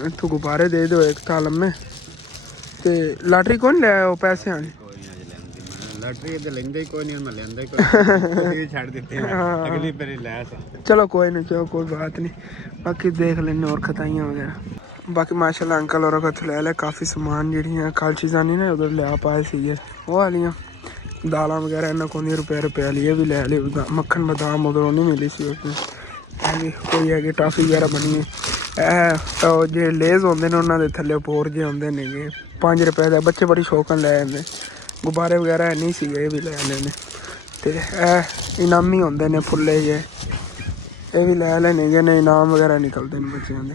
ਇੱਥੋਂ ਗੁਬਾਰੇ ਦੇ ਦਿਓ ਇੱਕ ਤਾਂ ਲੰਮੇ। ਤੇ ਲਾਟਰੀ ਕੌਣ ਲੈ ਆਇਆ ਪੈਸੇ ਵਾਲੀ? ਲਾਟਰੀ ਤੇ ਲੈਂਦੇ ਹੀ ਕੋਈ ਨਹੀਂ, ਮੈਂ ਲੈਂਦਾ ਹੀ ਕੋਈ ਛੱਡ ਦਿੱਤੇ ਅਗਲੀ ਵਾਰੀ ਲੈ। ਚਲੋ ਕੋਈ ਨਹੀਂ, ਚਲੋ ਕੋਈ ਬਾਤ ਨਹੀਂ। ਬਾਕੀ ਦੇਖ ਲੈਣੇ ਹੋਰ ਖਤਾਈਆਂ ਵਗੈਰਾ। ਬਾਕੀ ਮਾਸ਼ਾਅੱਲਾ ਅੰਕਲ ਹੋਰਾਂ ਕੋਲ ਲੈ ਲਿਆ ਕਾਫੀ ਸਮਾਨ। ਜਿਹੜੀਆਂ ਕੱਲ ਚੀਜ਼ਾਂ ਨਹੀਂ ਨਾ ਉਧਰ ਲਿਆ ਪਾਏ ਸੀਗੇ ਉਹ ਵਾਲੀਆਂ ਦਾਲਾਂ ਵਗੈਰਾ ਇਹਨਾਂ ਕੋਲ ਰੁਪਏ ਵਾਲੀ ਇਹ ਵੀ ਲੈ ਲਈ। ਮੱਖਣ ਬਦਾਮ ਉਧਰੋਂ ਨਹੀਂ ਮਿਲੀ ਸੀ ਉਸਨੇ। ਹੈਗੀ ਕੋਈ ਹੈਗੀ ਟਾਫੀ ਵਗੈਰਾ ਬਣੀ ਹੈ। ਇਹ ਜੇ ਲੇਜ਼ ਹੁੰਦੇ ਨੇ ਉਹਨਾਂ ਦੇ ਥੱਲੇ ਪੋਰ ਜੇ ਆਉਂਦੇ ਨੇਗੇ 5 ਰੁਪਏ ਦਾ। ਬੱਚੇ ਬੜੀ ਸ਼ੌਕ ਨਾਲ ਲੈ ਜਾਂਦੇ। ਗੁਬਾਰੇ ਵਗੈਰਾ ਨਹੀਂ ਸੀਗੇ, ਇਹ ਵੀ ਲੈ ਲੈਣੇ ਨੇ। ਤੇ ਇਹ ਇਨਾਮੀ ਹੁੰਦੇ ਨੇ ਫੁੱਲੇ ਜੇ, ਇਹ ਵੀ ਲੈ ਲੈਣੇ ਨੇ। ਇਨਾਮ ਵਗੈਰਾ ਨਿਕਲਦੇ ਨੇ ਬੱਚਿਆਂ ਦੇ।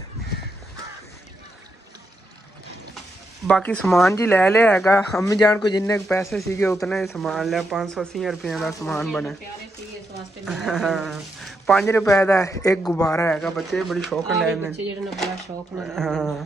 ਬਾਕੀ ਸਮਾਨ ਜੀ ਲੈ ਲਿਆ ਹੈਗਾ। ਅੰਮੀ ਜਾਨ ਕੋ ਜਿੰਨੇ ਪੈਸੇ ਸੀਗੇ ਉਤਨੇ ਸਮਾਨ ਲਿਆ। 580 ਰੁਪਏ ਦਾ ਸਮਾਨ ਬਣਿਆ। 5 ਰੁਪਏ ਦਾ ਇੱਕ ਗੁਬਾਰਾ ਹੈਗਾ। ਬੱਚੇ ਬੜੀ ਸ਼ੌਕ ਨਾਲ ਲੈਂਦੇ ਹਾਂ।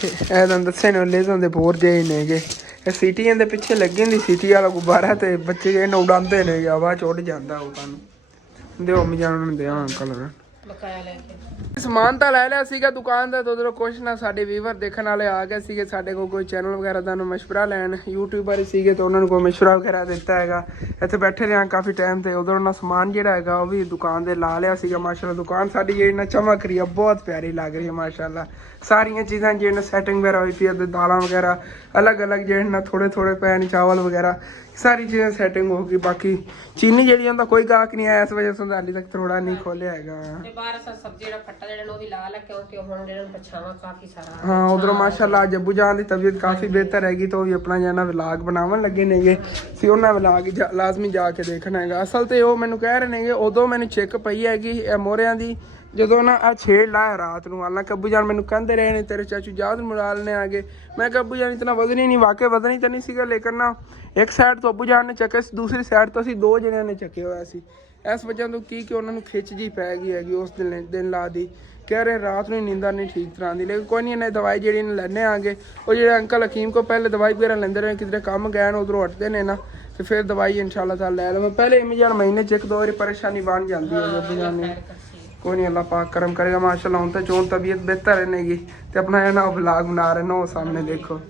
ਤੇ ਇਹ ਤੁਹਾਨੂੰ ਦੱਸੇ ਨੇ ਲੇਜ਼ਾਂ ਦੇ ਬੋਰ ਜਿਹੇ ਨੇਗੇ। ਇਹ ਸੀਟੀਆਂ ਦੇ ਪਿੱਛੇ ਲੱਗੇ ਹੁੰਦੀ ਸੀਟੀ ਵਾਲਾ ਗੁਬਾਰਾ ਤੇ ਬੱਚੇ ਇਹਨੂੰ ਉਡਾਉਂਦੇ ਨੇ। ਆਵਾਜ਼ ਉੱਡ ਜਾਂਦਾ ਉਹ ਤੁਹਾਨੂੰ ਦਿਓ ਅੰਮੀ ਜਾਨ ਨੂੰ ਦਿਓ ਅੰਕਲ ਹੋਰਾਂ। ਬਕਾਇਆ ਲੈ ਕੇ ਸਮਾਨ ਤਾਂ ਲੈ ਲਿਆ ਸੀਗਾ ਦੁਕਾਨ ਦਾ, ਤੇ ਉਧਰੋਂ ਕੁਛ ਨਾ ਸਾਡੇ ਵੀਵਰ ਦੇਖਣ ਵਾਲੇ ਆ ਗਏ ਸੀਗੇ ਸਾਡੇ ਕੋਲ, ਕੋਈ ਚੈਨਲ ਵਗੈਰਾ ਦਾ ਨੂੰ ਮਸ਼ਵਰਾ ਲੈਣ, ਯੂਟਿਊਬਰ ਹੀ ਸੀਗੇ, ਤੇ ਉਹਨਾਂ ਨੂੰ ਕੋਈ ਮਸ਼ਵਰਾ ਵਗੈਰਾ ਦਿੱਤਾ ਹੈਗਾ। ਇੱਥੇ ਬੈਠੇ ਰਹੇ ਕਾਫੀ ਟਾਈਮ, ਤੇ ਉਧਰੋਂ ਨਾ ਸਮਾਨ ਜਿਹੜਾ ਹੈਗਾ ਉਹ ਵੀ ਦੁਕਾਨ ਦੇ ਲਾ ਲਿਆ ਸੀਗਾ। ਮਾਸ਼ਾਅੱਲਾ ਦੁਕਾਨ ਸਾਡੀ ਜਿਹੜੀ ਨਾ ਚਮਕ ਰਹੀ ਹੈ, ਬਹੁਤ ਪਿਆਰੀ ਲੱਗ ਰਹੀ ਹੈ ਮਾਸ਼ਾਅੱਲਾ। ਸਾਰੀਆਂ ਚੀਜ਼ਾਂ ਜਿਹੜੀਆਂ ਸੈਟਿੰਗ ਵਗੈਰਾ ਹੋਈ ਪਈ ਹੈ, ਤੇ ਦਾਲਾਂ ਵਗੈਰਾ ਅਲੱਗ-ਅਲੱਗ ਜਿਹੜੇ ਨਾ ਥੋੜੇ ਪੈ ਨੇ, ਚਾਵਲ ਵਗੈਰਾ ਸਾਰੀ ਚੀਜ਼ਾਂ ਸੈਟਿੰਗ ਹੋ ਗਈ। ਬਾਕੀ ਚੀਨੀ ਜਿਹੜੀ ਹੁੰਦਾ ਕੋਈ ਗਾਹਕ ਨਹੀਂ ਆਇਆ, ਇਸ ਵਜ੍ਹਾ ਤੋਂ ਹਾਲੇ ਤੱਕ ਥੋੜਾ ਨਹੀਂ ਖੋਲਿਆ ਹੈਗਾ। ਤੇ ਬਾਹਰ ਸਬਜ਼ੀ ਜਿਹੜਾ ਫੱਟਾ ਜਿਹੜਾ ਉਹ ਵੀ ਲਾ ਲੈ, ਕਿਉਂਕਿ ਹੁਣ ਜਿਹੜਾ ਪਛਾਵਾ ਕਾਫੀ ਸਾਰਾ। ਹਾਂ ਉਧਰੋਂ ਮਾਸ਼ਾਅੱਲਾ ਜੱਬੂ ਜਾਨ ਦੀ ਤਬੀਅਤ ਕਾਫੀ ਬਿਹਤਰ ਹੈਗੀ, ਤਾਂ ਉਹ ਵੀ ਆਪਣਾ ਜਾਨਾ ਵਲੌਗ ਬਣਾਉਣ ਲੱਗੇ ਨੇਗੇ, ਸੀ ਉਹਨਾਂ ਵਲੌਗ ਲਾਜ਼ਮੀ ਜਾ ਕੇ ਦੇਖਣਾ ਹੈਗਾ। ਅਸਲ ਤੇ ਉਹ ਮੈਨੂੰ ਕਹਿ ਰਹੇ ਨੇਗੇ ਉਦੋਂ ਮੈਨੂੰ ਚੈੱਕ ਪਈ ਹੈਗੀ ਇਹ ਮੋਹਰਿਆਂ ਦੀ, ਜਦੋਂ ਨਾ ਆ ਛੇੜ ਲਾਇਆ ਰਾਤ ਨੂੰ। ਹਾਲਾਂਕਿ ਅੱਬੂ ਜਾਨ ਮੈਨੂੰ ਕਹਿੰਦੇ ਰਹੇ ਨੇ ਤੇਰੇ ਚਾਚੂ ਜਾਦ ਮੁਰਾਲ ਨੇ ਆ ਗਏ। ਮੈਂ ਕਿਹਾ ਅੱਬੂ ਜਾਨ ਇਤਨਾ ਵਜ਼ਨ ਹੀ ਨਹੀਂ, ਵਾਕਿਆ ਵਜ਼ਨ ਹੀ ਤਾਂ ਨਹੀਂ ਸੀਗਾ, ਲੇਕਿਨ ਨਾ ਇੱਕ ਸਾਈਡ ਤੋਂ ਅੱਬੂ ਜਾਨ ਨੇ ਚੱਕਿਆ, ਦੂਸਰੀ ਸਾਈਡ ਤੋਂ ਅਸੀਂ 2 ਜਣਿਆਂ ਨੇ ਚੱਕਿਆ ਹੋਇਆ ਸੀ। ਇਸ ਵਜ੍ਹਾ ਤੋਂ ਕੀ ਕਿ ਉਹਨਾਂ ਨੂੰ ਖਿੱਚ ਜੀ ਪੈ ਗਈ ਹੈਗੀ ਉਸ ਦਿਨ ਲਾ ਦੀ। ਕਹਿ ਰਹੇ ਰਾਤ ਨੂੰ ਨੀਂਦਰ ਨਹੀਂ ਠੀਕ ਤਰ੍ਹਾਂ ਦੀ, ਲੇਕਿਨ ਕੋਈ ਨਹੀਂ, ਇਹਨੇ ਦਵਾਈ ਜਿਹੜੀ ਲੈਣੇ ਆਗੇ। ਉਹ ਜਿਹੜੇ ਅੰਕਲ ਹਕੀਮ ਕੋ ਪਹਿਲੇ ਦਵਾਈ ਵਗੈਰਾ ਲੈਂਦੇ ਰਹੇ, ਕਿਧਰੇ ਕੰਮ ਗਏ ਨੇ ਉਧਰੋਂ ਹਟਦੇ ਨੇ ਨਾ, ਤੇ ਫਿਰ ਦਵਾਈ ਇਨਸ਼ਾਅੱਲਾ ਤਾਲਾ ਲੈ ਲਵਾਂ। ਪਹਿਲੇ ਇਮੀਜਾਨ ਮਹੀਨੇ 'ਚ 1-2 ਵਾਰੀ ਪਰੇਸ਼ਾਨੀ ਬਣ ਜਾਂਦੀ ਹੈ ਅੱਬੂ ਜਾਨ ਨੇ। ਕੋਈ ਨਹੀਂ ਅੱਲਾਹ ਪਾਕ ਕਰਮ ਕਰੇਗਾ माशाल्लाह। ਹੁਣ ਤਾਂ ਚੋਣ ਤਬੀਅਤ ਬਿਹਤਰ ਰਹੇਗੀ, ਤੇ ਆਪਣਾ ਇਹ ਨਾ ਵਲੌਗ ਬਣਾ ਰਹੇ ਨਾ ਉਹ ਸਾਹਮਣੇ ਦੇਖੋ।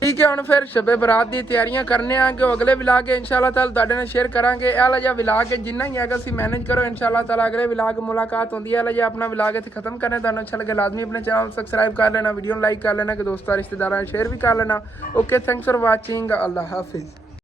ਠੀਕ ਹੈ ਹੁਣ ਫਿਰ ਸ਼ਬੇ ਬਰਾਤ ਦੀ ਤਿਆਰੀਆਂ ਕਰਨੇ ਆ ਕਿ ਅਗਲੇ ਵਲੌਗ ਇਨਸ਼ਾਅੱਲਾ ਤਾਲਾ ਤੁਹਾਡੇ ਨਾਲ ਸ਼ੇਅਰ ਕਰਾਂਗੇ। ਇਹ ਵਾਲਾ ਜਿਹਾ ਵਲੌਗ ਜਿੰਨਾ ਹੀ ਹੈਗਾ ਸੀ ਮੈਨੇਜ ਕਰੋ, ਇਨਸ਼ਾਅੱਲਾ ਤਾਲਾ ਅਗਲੇ ਵਲੌਗ ਮੁਲਾਕਾਤ ਹੁੰਦੀ ਹੈ। ਇਹ ਵਾਲਾ ਜਿਹਾ ਆਪਣਾ ਵਲੌਗ ਇੱਥੇ ਖਤਮ ਕਰਨੇ। ਤੁਹਾਨੂੰ ਅੱਛਾ ਲੱਗੇ ਲਾਜ਼ਮੀ ਆਪਣੇ ਚੈਨਲ ਨੂੰ ਸਬਸਕ੍ਰਾਈਬ ਕਰ ਲੈਣਾ, ਵੀਡੀਓ ਨੂੰ ਲਾਈਕ ਕਰ ਲੈਣਾ, ਕਿ ਦੋਸਤਾਂ ਰਿਸ਼ਤੇਦਾਰਾਂ ਨੂੰ ਸ਼ੇਅਰ ਵੀ ਕਰ ਲੈਣਾ। ਓਕੇ, ਥੈਂक्स फॉर वाचिंग, अल्लाह हाफिज़।